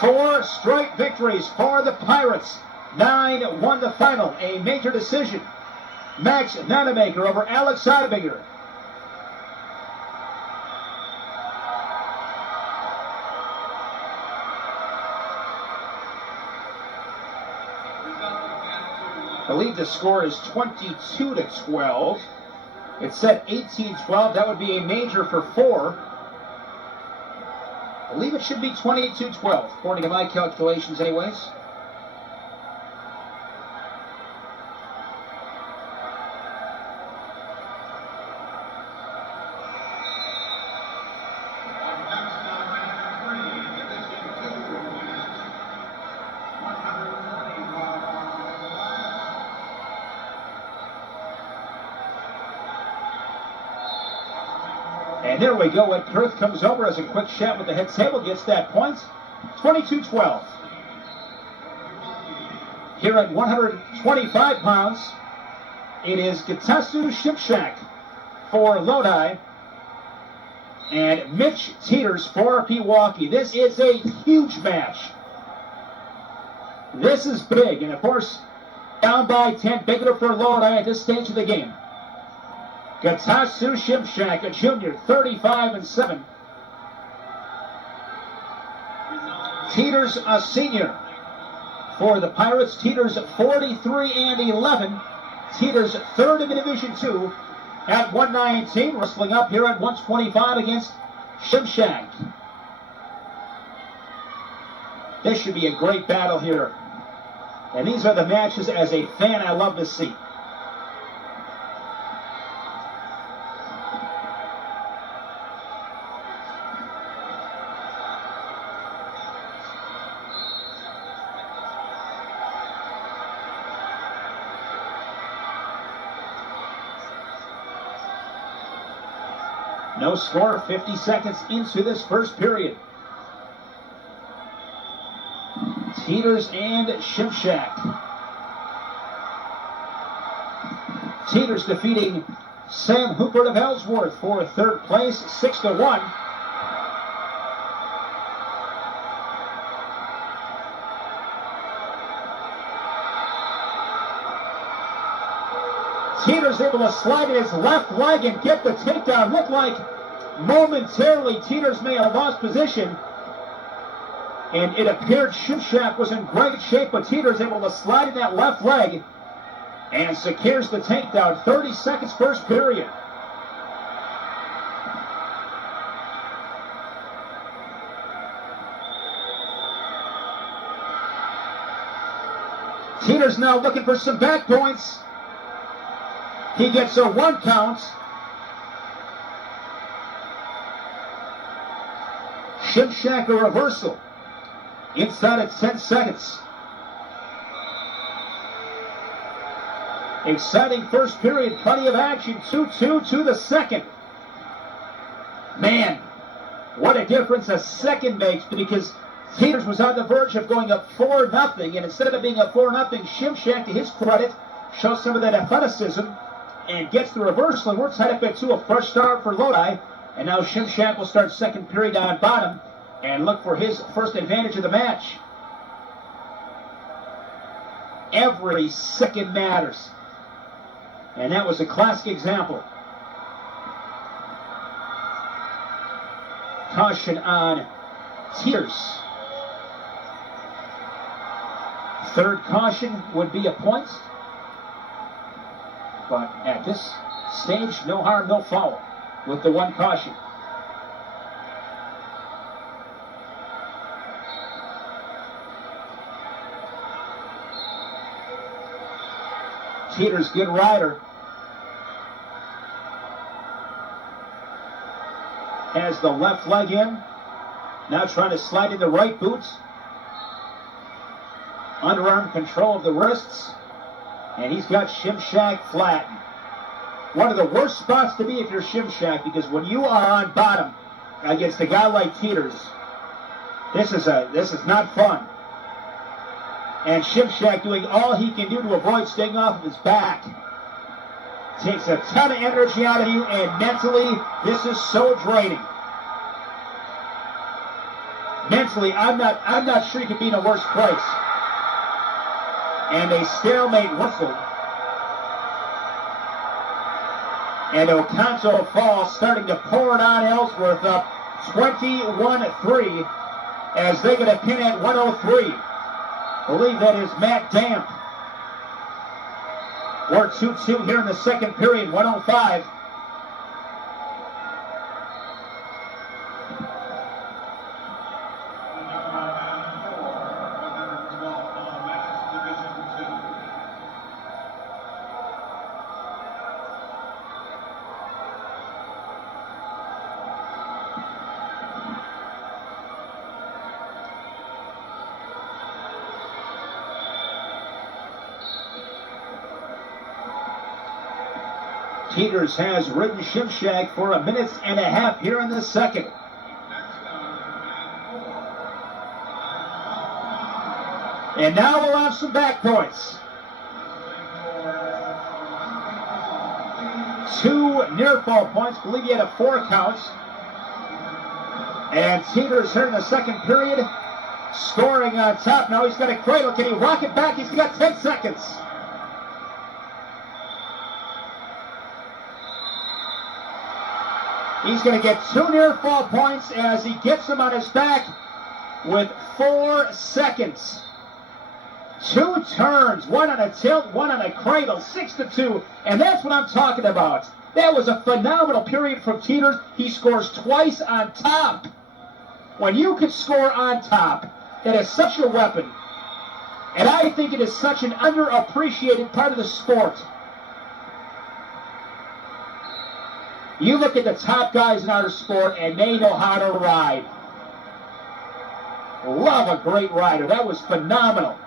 Four straight victories for the Pirates. 9-1 the final. A major decision. Max Nonamaker over Alex Ibinger. I believe the score is 22-12. It said 18-12. That would be a major for 4. I believe it should be 22-12, according to my calculations anyways. And there we go. Ed Kurth comes over as a quick shot with the head table, gets that point. 22-12. Here at 125 pounds, it is Getasu Shipshack for Lodi and Mitch Teeters for Pewaukee. This is a huge match. This is big, and of course, down by 10, big enough for Lodi at this stage of the game. Getasu Shipshack, a junior, 35-7. Teeters, a senior. For the Pirates, Teeters 43-11. Teeters third in the Division 2 at 119, wrestling up here at 125 against Shipshack. This should be a great battle here. And these are the matches as a fan I love to see. No score, 50 seconds into this first period. Teeters and Shipshack. Teeters defeating Sam Hooper of Ellsworth for third place, 6-1. Teeters able to slide his left leg and get the takedown. Looked like momentarily Teeters may have lost position. And it appeared Shipshack was in great shape, but Teeters able to slide in that left leg and secures the takedown. 30 seconds first period. Teeters now looking for some back points. He gets a 1 count. Shipshack a reversal. Inside at 10 seconds. Exciting first period, plenty of action. 2-2 to the second. Man, what a difference a second makes, because Teeters was on the verge of going up 4-0, and instead of it being a 4-0, Shipshack, to his credit, shows some of that athleticism and gets the reversal, and we're tied up at 2, a fresh start for Lodi. And now Shipshack will start second period on bottom and look for his first advantage of the match. Every second matters. And that was a classic example. Caution on Teeters. Third caution would be a point. But at this stage, no harm, no foul with the 1 caution. Teeter's good rider. Has the left leg in. Now trying to slide in the right boot. Underarm control of the wrists. And he's got Shimshak flat. One of the worst spots to be if you're Shimshak, because when you are on bottom against a guy like Teeters, this is not fun. And Shimshak doing all he can do to avoid staying off of his back. Takes a ton of energy out of you, and mentally, this is so draining. Mentally, I'm not sure you could be in a worse place. And a stalemate whistle. And Oconto falls, starting to pour it on Ellsworth, up 21-3 as they get a pin at 103. I believe that is Matt Damp. We're 2-2 here in the second period, 105. Teeters has ridden Shimshak for 1.5 minutes here in the second. And now we'll have some back points. 2 near fall points. Believe he had a 4 count. And Teeters here in the second period, scoring on top. Now he's got a cradle. Can he rock it back? He's got 10 seconds. He's going to get 2 near fall points as he gets them on his back with 4 seconds. 2 turns, 1 on a tilt, 1 on a cradle, 6-2, and that's what I'm talking about. That was a phenomenal period from Teeters. He scores twice on top. When you can score on top, that is such a weapon. And I think it is such an underappreciated part of the sport. You look at the top guys in our sport, and they know how to ride. Love a great rider. That was phenomenal.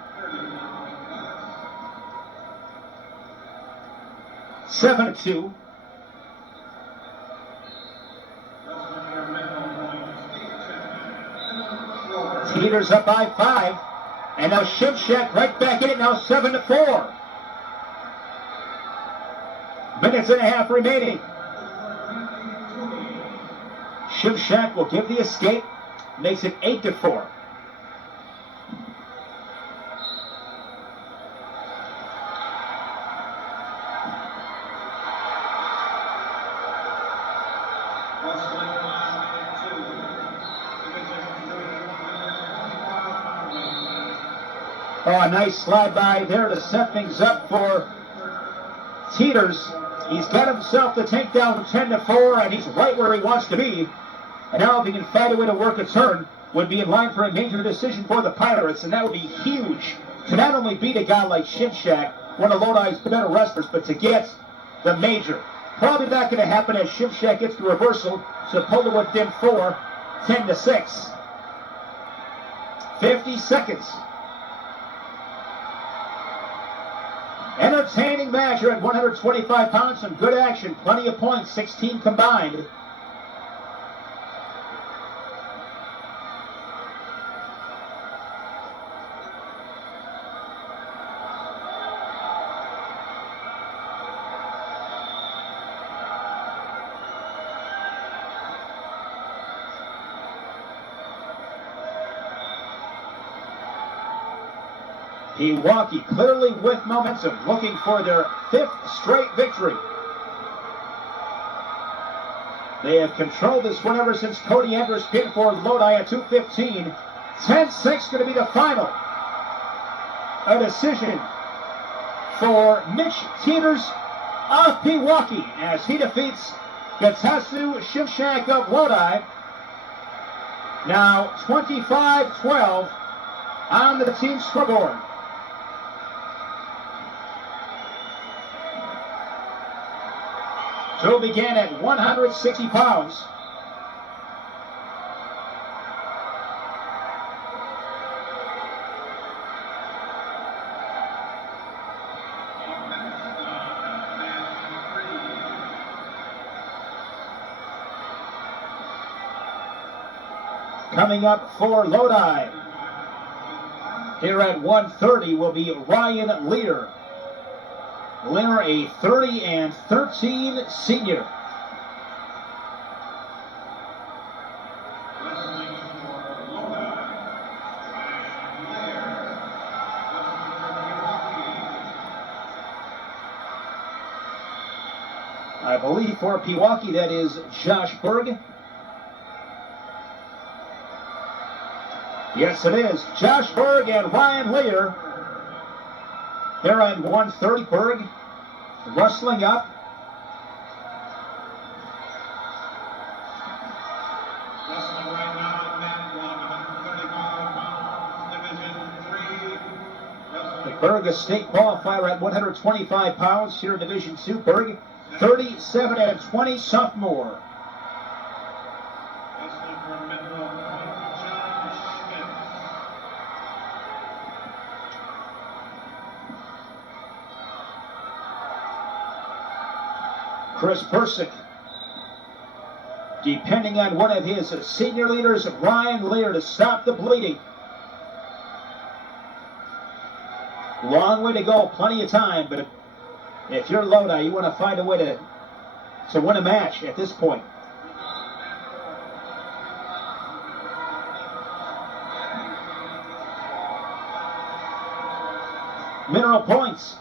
7-2. Teeters up by 5. And now Shimshak right back in it, now 7-4. 1.5 minutes remaining. Shimshak will give the escape, makes it 8-4. Oh, a nice slide by there to set things up for Teeters. He's got himself the takedown 10-4, and he's right where he wants to be. And now if he can find a way to work a turn, would be in line for a major decision for the Pirates, and that would be huge to not only beat a guy like Shimshak, one of Lodi's better wrestlers, but to get the major. Probably not going to happen as Shimshak gets the reversal. Sepulveda within 4, 10-6. 50 seconds. Entertaining match here at 125 pounds. Some good action. Plenty of points. 16 combined. Pewaukee clearly with momentum, looking for their 5th straight victory. They have controlled this one ever since Cody Andrews pinned for Lodi at 2:15. 10-6 going to be the final. A decision for Mitch Teeters of Pewaukee as he defeats Gatasu Shimshak of Lodi. Now 25-12 on the team scoreboard. to begin at 160 pounds. Coming up for Lodi, here at 130 will be Ryan Lear. Lear, a 30-13 senior. I believe for Pewaukee that is Josh Berg. Yes, it is. Josh Berg and Ryan Lear. Here at 130, Berg wrestling up. Wrestling right now in mat 135 pounds, Division 3. Berg, a state qualifier at 125 pounds here in Division 2. Berg, 37-20 sophomore. Wrestling from Midwell, John Schmidt. Chris Persick, depending on one of his senior leaders, Ryan Lear, to stop the bleeding. Long way to go, plenty of time, but if you're Lodi, you want to find a way to win a match at this point. Mineral points,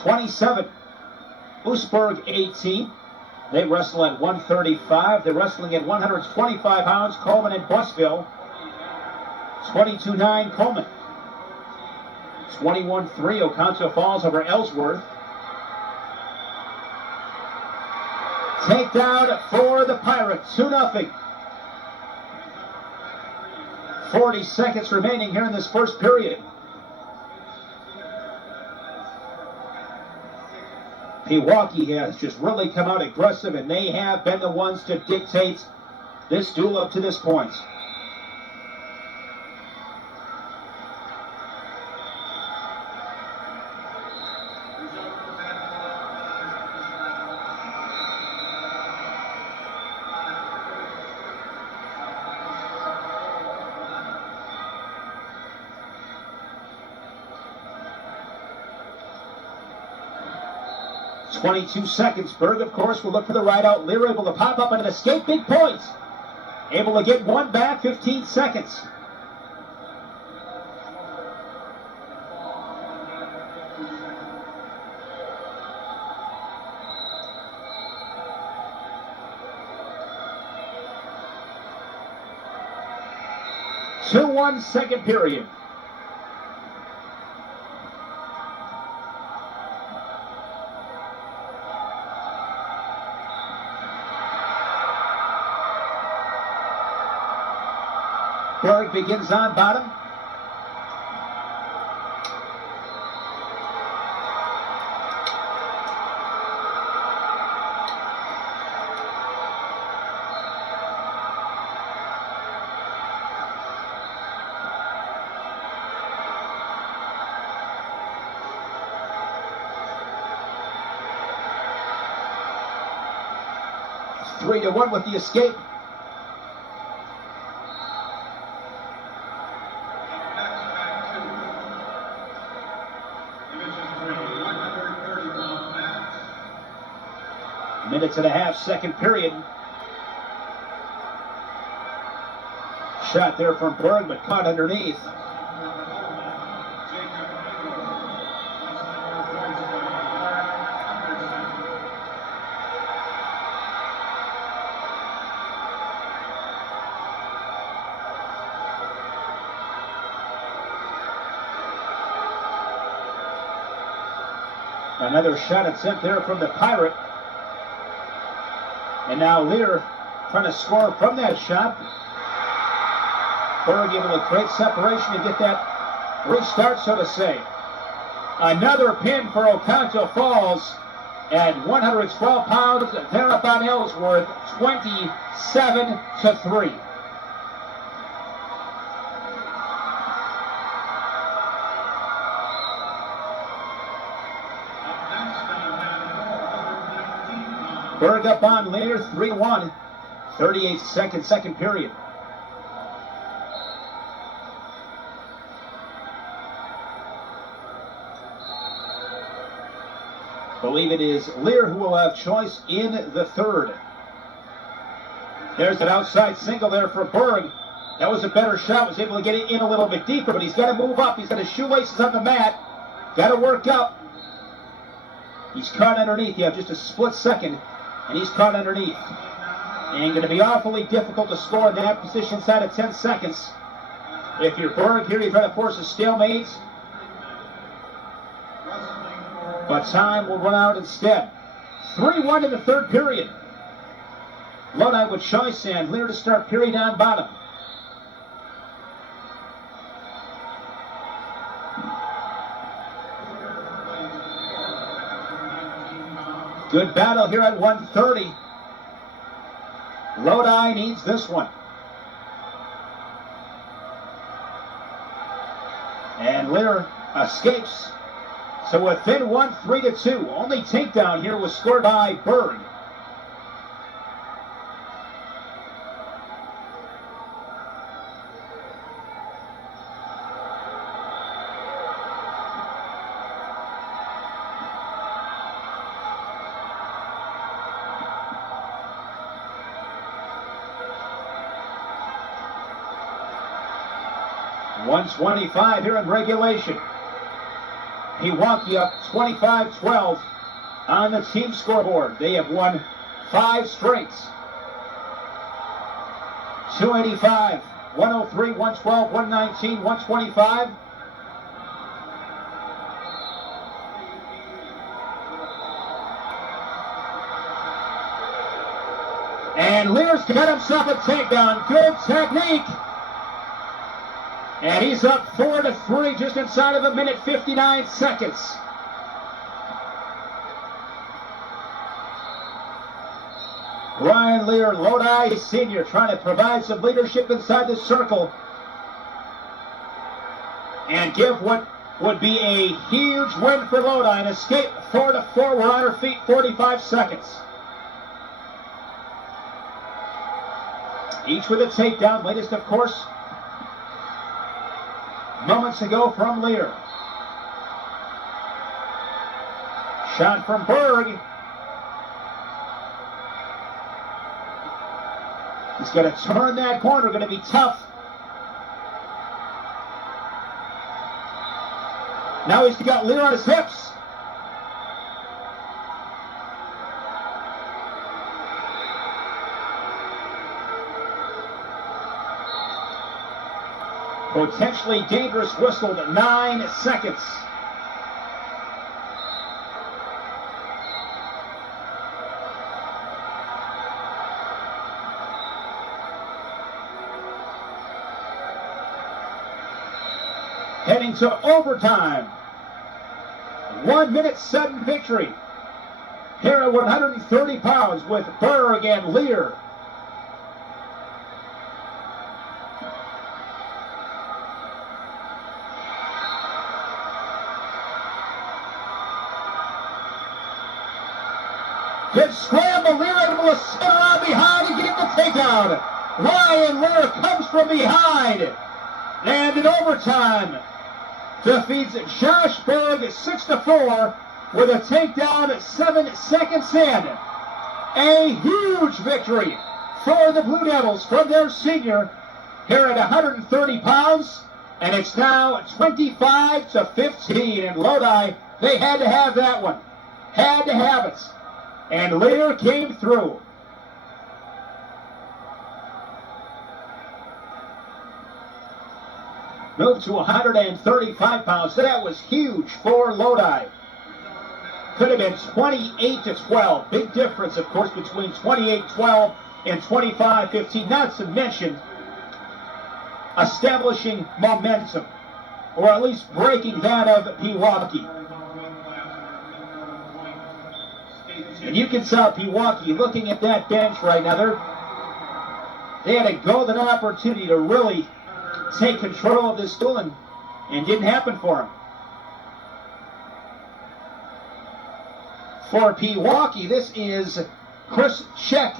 27. Oostburg 18. They wrestle at 135. They're wrestling at 125 pounds. Coleman and Bussville. 22-9 Coleman. 21-3 Oconto Falls over Ellsworth. Takedown for the Pirates. 2-0. 40 seconds remaining here in this first period. Pewaukee has just really come out aggressive, and they have been the ones to dictate this duel up to this point. .22 seconds. Berg, of course, will look for the ride out. Lear able to pop up and escape. Big points. Able to get one back. 15 seconds. Two 1 second period. Berg begins on bottom. It's 3-1 with the escape. Minutes and a half, second period. Shot there from Berg, but caught underneath. Another shot attempt there from the Pirate. And now Lear trying to score from that shot. Berg able to create separation and get that restart, so to say. Another pin for Oconto Falls. at 112 pounds, they're up on Ellsworth 27-3. Berg up on Lear, 3-1, 38-second second period. Believe it is Lear who will have choice in the third. There's an outside single there for Berg. That was a better shot, was able to get it in a little bit deeper, but he's got to move up. He's got his shoelaces on the mat. Got to work up. He's caught underneath. You have just a split second, and he's caught underneath. And going to be awfully difficult to score in that position inside of 10 seconds. If you're Berg here, you try to force a stalemate. But time will run out instead. 3-1 in the third period. Lodi with choice and Lear to start period on bottom. Good battle here at 1:30. Lodi needs this one. And Lear escapes. So within one, 3-2. Only takedown here was scored by Berg. .125 here in regulation. Pewaukee up 25-12 on the team scoreboard. They have won 5 straight. 285, 103, 112, 119, 125. And Lear's got himself a takedown. Good technique. And he's up 4-3, just inside of a minute 59 seconds. Ryan Lear, Lodi Sr., trying to provide some leadership inside the circle and give what would be a huge win for Lodi. An escape 4-4. We're on our feet, 45 seconds. Each with a takedown, latest, of course, moments ago from Lear. Shot from Berg. He's going to turn that corner, going to be tough. Now he's got Lear on his hips. Potentially dangerous, whistled 9 seconds. Heading to overtime. 1-minute-7 victory. Here at 130 pounds with Berg and Lear. Good scramble, Lear able to spin around behind and get the takedown. Ryan Lear comes from behind. And in overtime, defeats Josh Berg 6-4 with a takedown 7 seconds in. A huge victory for the Blue Devils from their senior here at 130 pounds. And it's now 25-15. And Lodi, they had to have that one. Had to have it. And Lear came through. Moved to 135 pounds. That was huge for Lodi. Could have been 28-12. Big difference, of course, between 28-12 and 25-15. Not to mention establishing momentum, or at least breaking that of Pewaukee. And you can tell Pewaukee, looking at that bench right now, they had a golden opportunity to really take control of this duel, and didn't happen for them. For Pewaukee, this is Chris Check,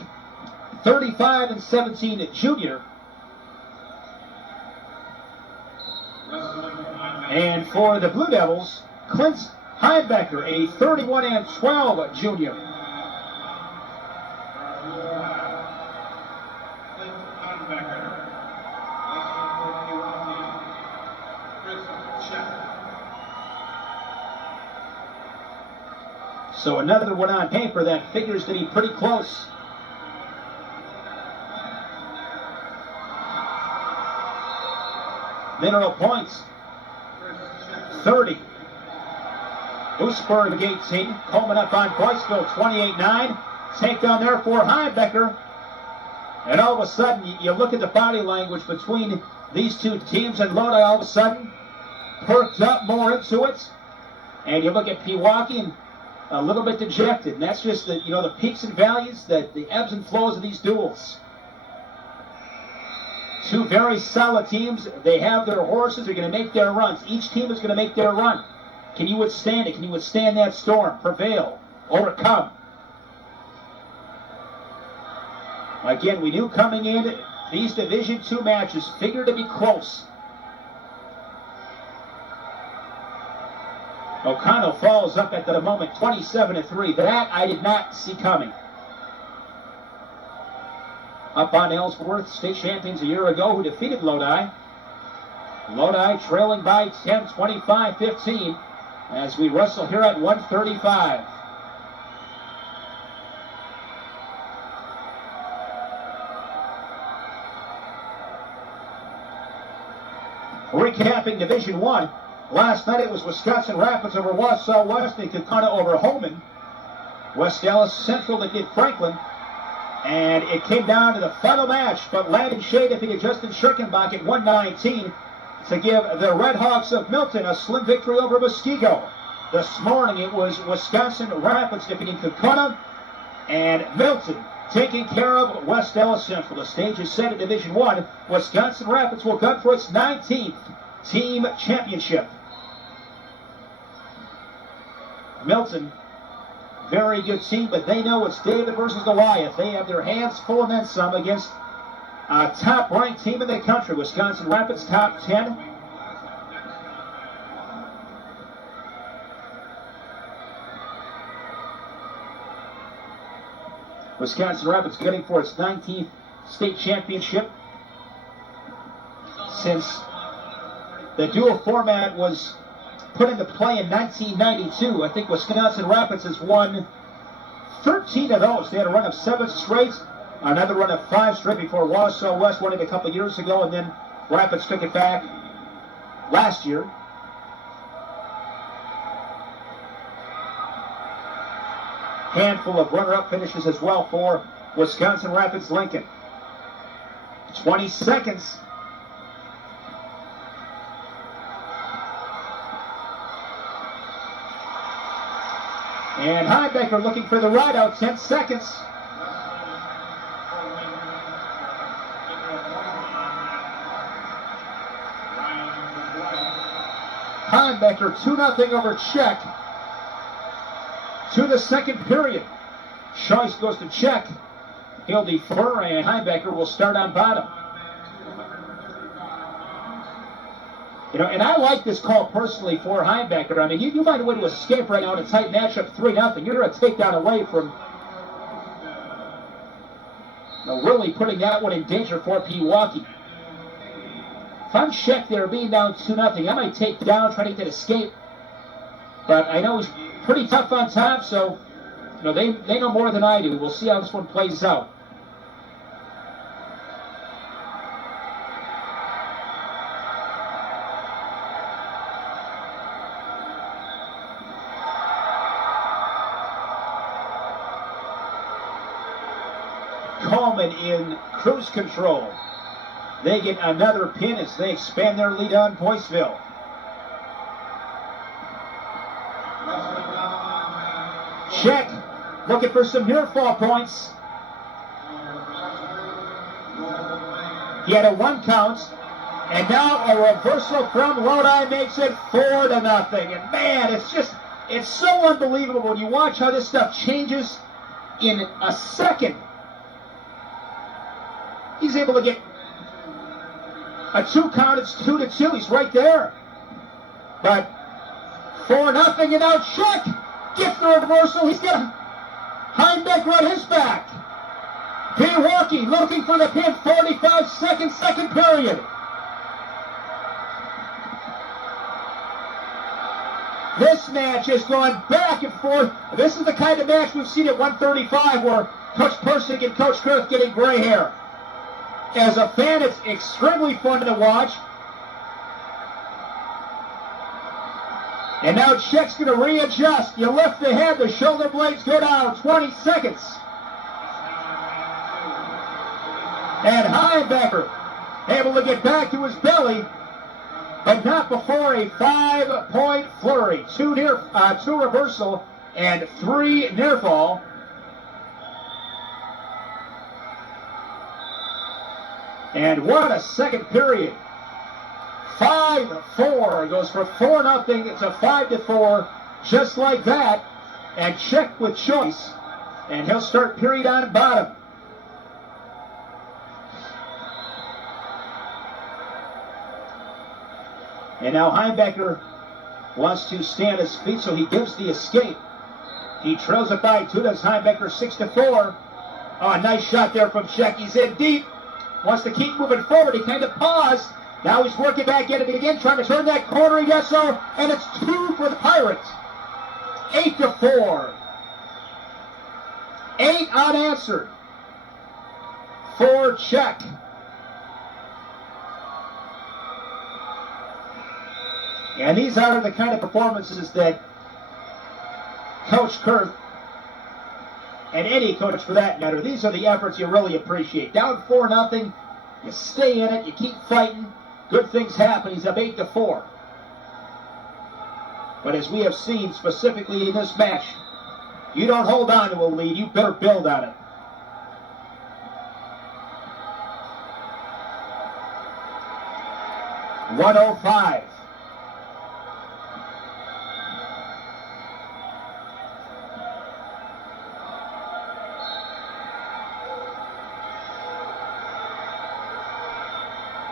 35-17 junior. And for the Blue Devils, Clint Heibecker, a 31-12 junior. So another one on paper that figures to be pretty close. Mineral points, 30. Oosburg 18. Coleman up on Boyceville 28-9. Takedown there for Heibecker. And all of a sudden, you look at the body language between these two teams, and Lodi all of a sudden perked up more into it. And you look at Pewaukee and a little bit dejected. And that's just the, the peaks and valleys, the ebbs and flows of these duels. Two very solid teams. They have their horses. They're going to make their runs. Each team is going to make their run. Can you withstand it? Can you withstand that storm? Prevail. Overcome. Again, we knew coming in, these Division II matches figured to be close. O'Connell falls up at the moment, 27-3. That I did not see coming. Up on Ellsworth, state champions a year ago, who defeated Lodi. Lodi trailing by 10, 25-15, as we wrestle here at 135. Recapping Division I. Last night it was Wisconsin Rapids over Wausau West and Kaukauna over Holmen. West Dallas Central defeated Franklin. And it came down to the final match, but Landon Shea defeated Justin Schirkenbach at 119 to give the Red Hawks of Milton a slim victory over Muskego. This morning it was Wisconsin Rapids defeating Kaukauna, and Milton taking care of West Dallas Central. The stage is set in Division I. Wisconsin Rapids will gun for its 19th team championship. Milton, very good team, but they know it's David versus Goliath. They have their hands full and then some against a top-ranked team in the country. Wisconsin Rapids, top 10. Wisconsin Rapids getting for its 19th state championship. Since the dual format was put into play in 1992, I think Wisconsin Rapids has won 13 of those. They had a run of 7 straight, another run of 5 straight before Wausau West won it a couple years ago, and then Rapids took it back last year. Handful of runner-up finishes as well for Wisconsin Rapids Lincoln. 20 seconds. And Heibecker looking for the ride out, 10 seconds. Heibecker 2-0 over Czech to the second period. Scheuss goes to Czech. He'll defer, and Heibecker will start on bottom. And I like this call personally for Heibecker. I mean, you find a way to escape right now in a tight matchup, 3-0. You're a takedown away from really putting that one in danger for Pewaukee. If I'm Czech there being down 2-0, I might take down, try to get escape. But I know he's pretty tough on top, so they know more than I do. We'll see how this one plays out. Coleman in cruise control. They get another pin as they expand their lead on Boyceville. Check looking for some near fall points. He had a 1 count, and now a reversal from Lodi makes it 4-0. And man, it's so unbelievable when you watch how this stuff changes in a second. He's able to get a 2 count. It's 2-2. He's right there. But 4-0, and now Check gets the reversal. He's got Heimbecker on his back. Pewaukee looking for the pin. 45 seconds, second period. This match has gone back and forth. This is the kind of match we've seen at 135 where Coach Persick and Coach Kurth getting gray hair. As a fan, it's extremely fun to watch. And now Check's going to readjust. You lift the head, the shoulder blades go down. 20 seconds. And Heimbecker able to get back to his belly, but not before a 5-point flurry. 2 reversal and 3 near fall. And what a second period. 5-4. It goes from 4-0 to 5-4, just like that. And Check with choice. And he'll start period on bottom. And now Heimbecker wants to stand his feet, so he gives the escape. He trails it by 2. Does Heimbecker 6-4. Oh, nice shot there from Check. He's in deep. Wants to keep moving forward. He kind of paused. Now he's working back at it again, trying to turn that corner. He does so, and it's 2 for the Pirates. 8-4. 8 unanswered for Check. And these are the kind of performances that Coach Kurth, and any coach for that matter, these are the efforts you really appreciate. Down 4-0, you stay in it, you keep fighting, good things happen. He's up 8-4. But as we have seen specifically in this match, you don't hold on to a lead, you better build on it. .105.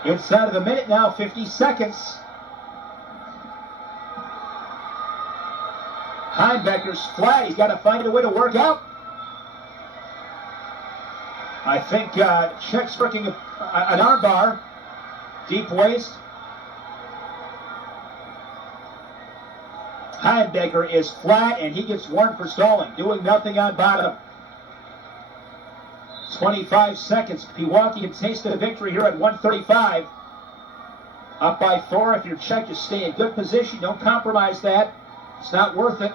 Inside of a minute now, 50 seconds. Heimbecker's flat. He's got to find a way to work out. I think Check's working an arm bar. Deep waist. Heimbecker is flat, and he gets 1 for stalling. Doing nothing on bottom. 25 seconds. Pewaukee can taste the victory here at 135. Up by 4. If you're Check, just stay in good position. Don't compromise that. It's not worth it.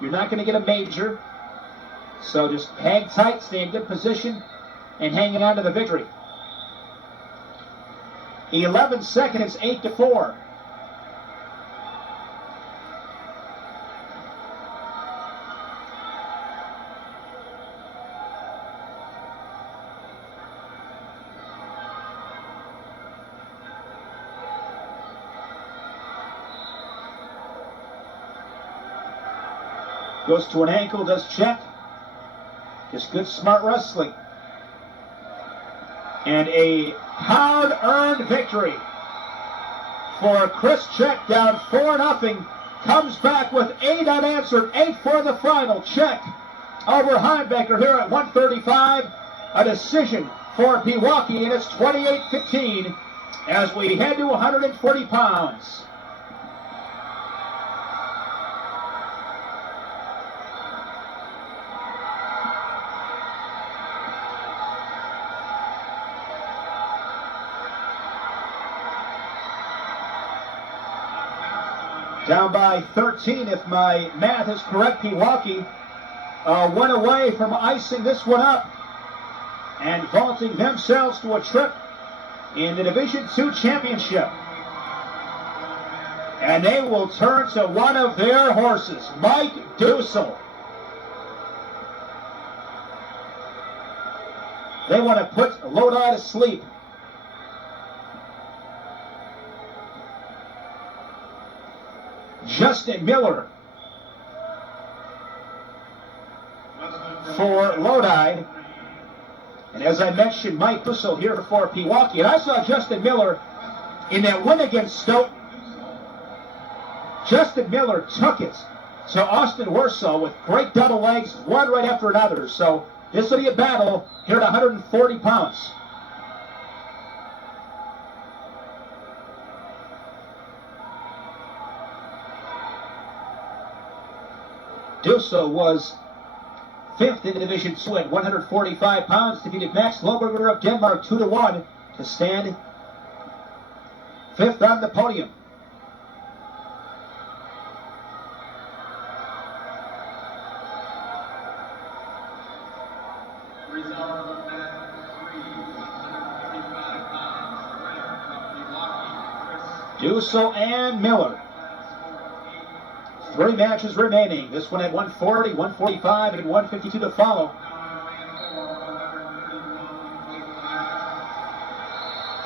You're not going to get a major. So just hang tight, stay in good position, and hanging on to the victory. 11 seconds, 8-4. Goes to an ankle, does Check. Just good, smart wrestling. And a hard-earned victory for Chris Check, down 4-0. Comes back with 8 unanswered, 8 for the final. Check over Heimbecker here at 135. A decision for Pewaukee, and it's 28-15 as we head to 140 pounds. Down by 13, if my math is correct. Pewaukee went away from icing this one up and vaulting themselves to a trip in the Division II championship. And they will turn to one of their horses, Mike Dussel. They want to put Lodi to sleep. Justin Miller for Lodi. And as I mentioned, Mike Bussell here for Pewaukee. And I saw Justin Miller in that win against Stoughton. Justin Miller took it to Austin Warsaw with great double legs, one right after another. So this will be a battle here at 140 pounds. Dusso was fifth in Division 2 at 145 pounds, defeated Max Loberger of Denmark 2-1 to stand fifth on the podium. Dusso and Miller. 3 matches remaining. This one at 140, 145, and 152 to follow.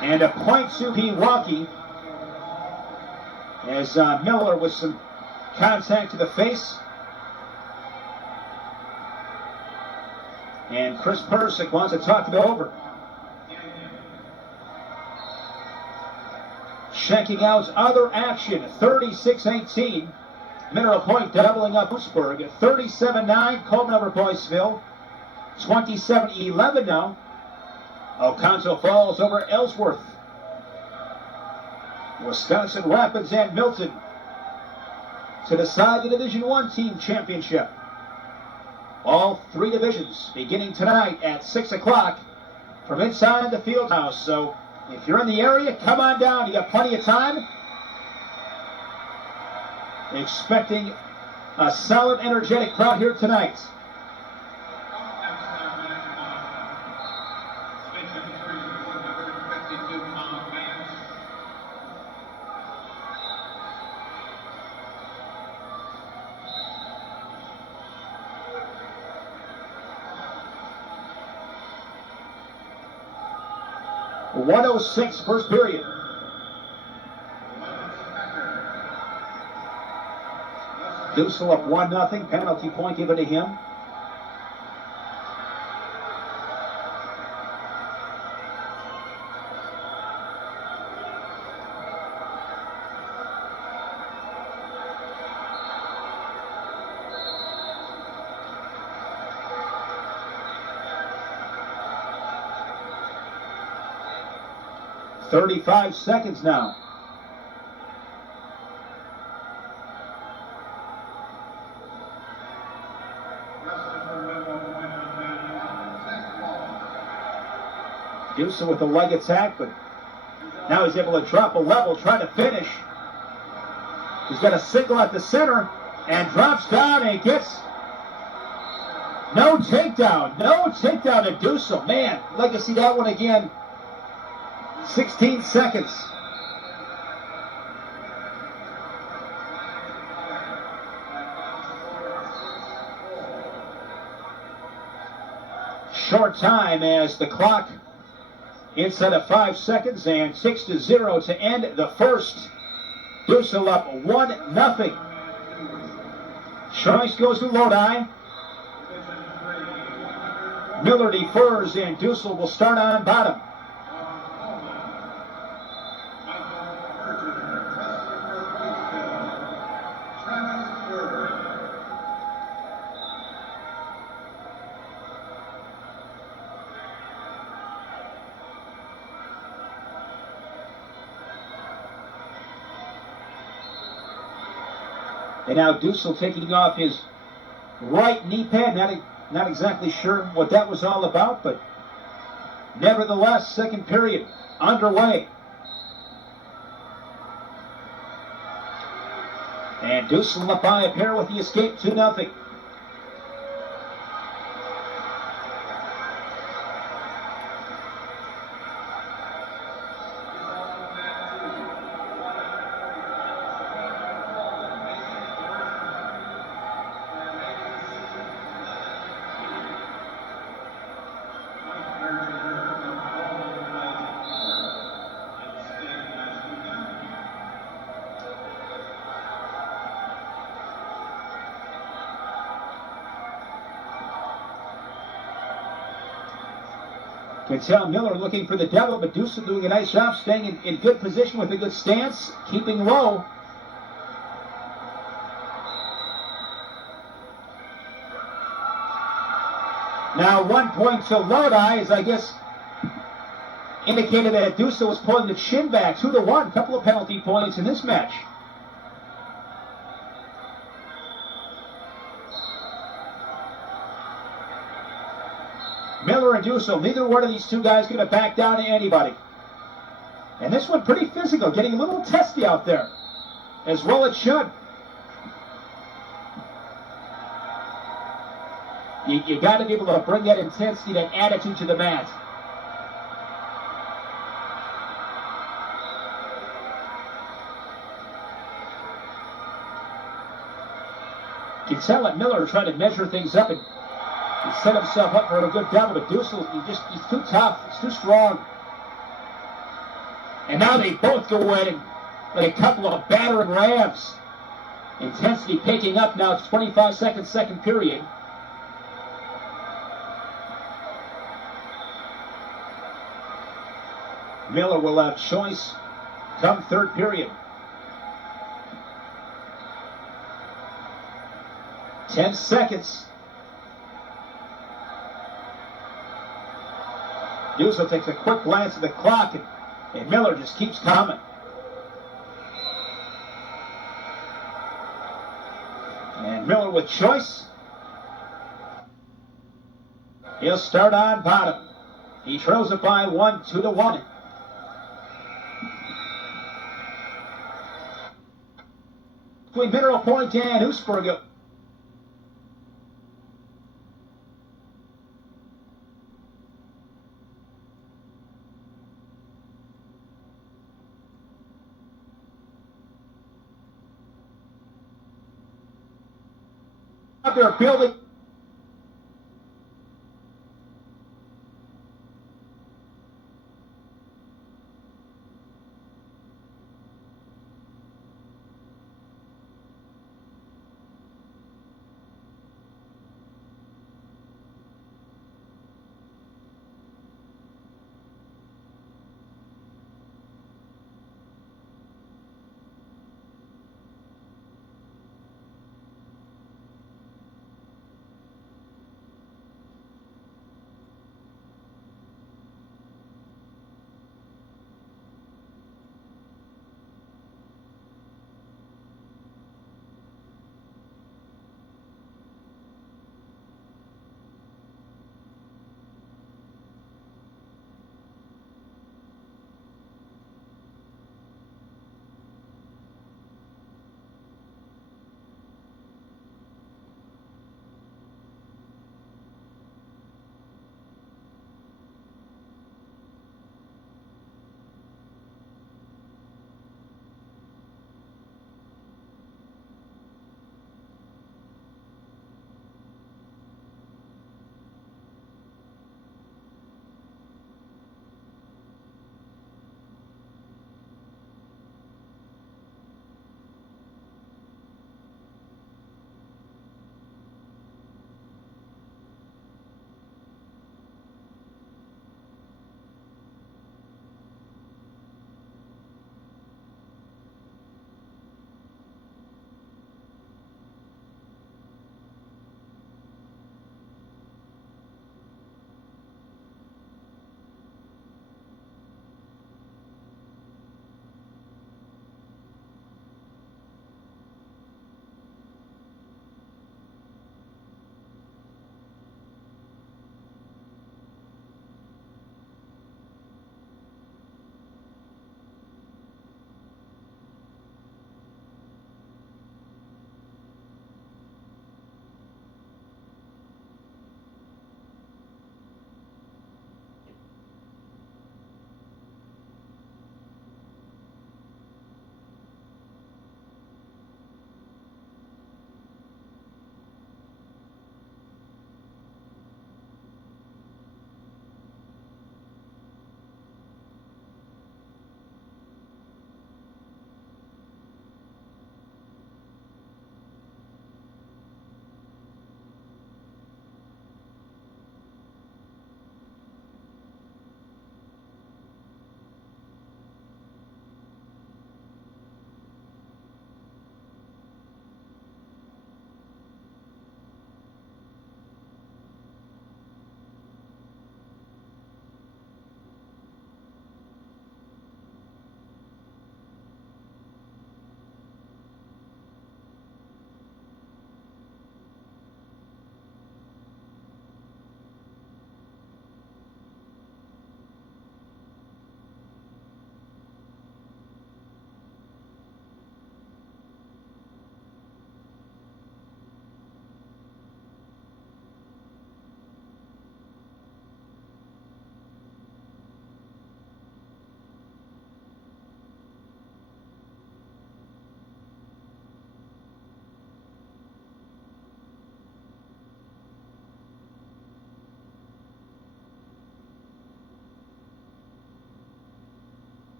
And a point to Pewaukee as Miller with some contact to the face. And Chris Persick wants to talk it over. Checking out other action, 36-18. Mineral Point doubling up Oostburg at 37-9. Coleman over Boyceville. 27-11 now. Oconto Falls over Ellsworth. Wisconsin Rapids and Milton to decide the Division I team championship. All 3 divisions beginning tonight at 6 o'clock from inside the field house. So if you're in the area, come on down. You got plenty of time. Expecting a solid, energetic crowd here tonight. .106 first period. Dussel up 1-0. Penalty point given to him. .35 seconds now. Dussel with a leg attack, but now he's able to drop a level, trying to finish. He's got a single at the center and drops down and gets no takedown. No takedown to Dussel. Man, I'd like to see that one again. 16 seconds. Short time as the clock inside of 5 seconds, and 6-0 to end the first. Dussel up 1-0. Choice goes to Lodi. Miller defers, and Dussel will start on bottom. And now Dussel taking off his right knee pad. Not exactly sure what that was all about, but nevertheless, second period underway. And Dussel up by a pair with the escape, 2-0. Could tell Miller looking for the double, but Dusa doing a nice job staying in good position with a good stance, keeping low. Now 1 point to Lodi, as I guess indicated that Dusa was pulling the chin back. 2-1, couple of penalty points in this match. Miller and Dusa, neither one of these two guys going to back down to anybody. And this one pretty physical, getting a little testy out there. As well it should. You got to be able to bring that intensity, that attitude to the mat. You can tell that Miller trying to measure things up and he set himself up for a good double, but Dussel, he's too tough, he's too strong. And now they both go in and like a couple of battering rams. Intensity picking up now. It's 25 seconds, second period. Miller will have choice come third period. 10 seconds. Dussel takes a quick glance at the clock, and Miller just keeps coming. And Miller with choice. He'll start on bottom. He trails it by 1, 2-1. Between Mineral Point and Oostburg. They're building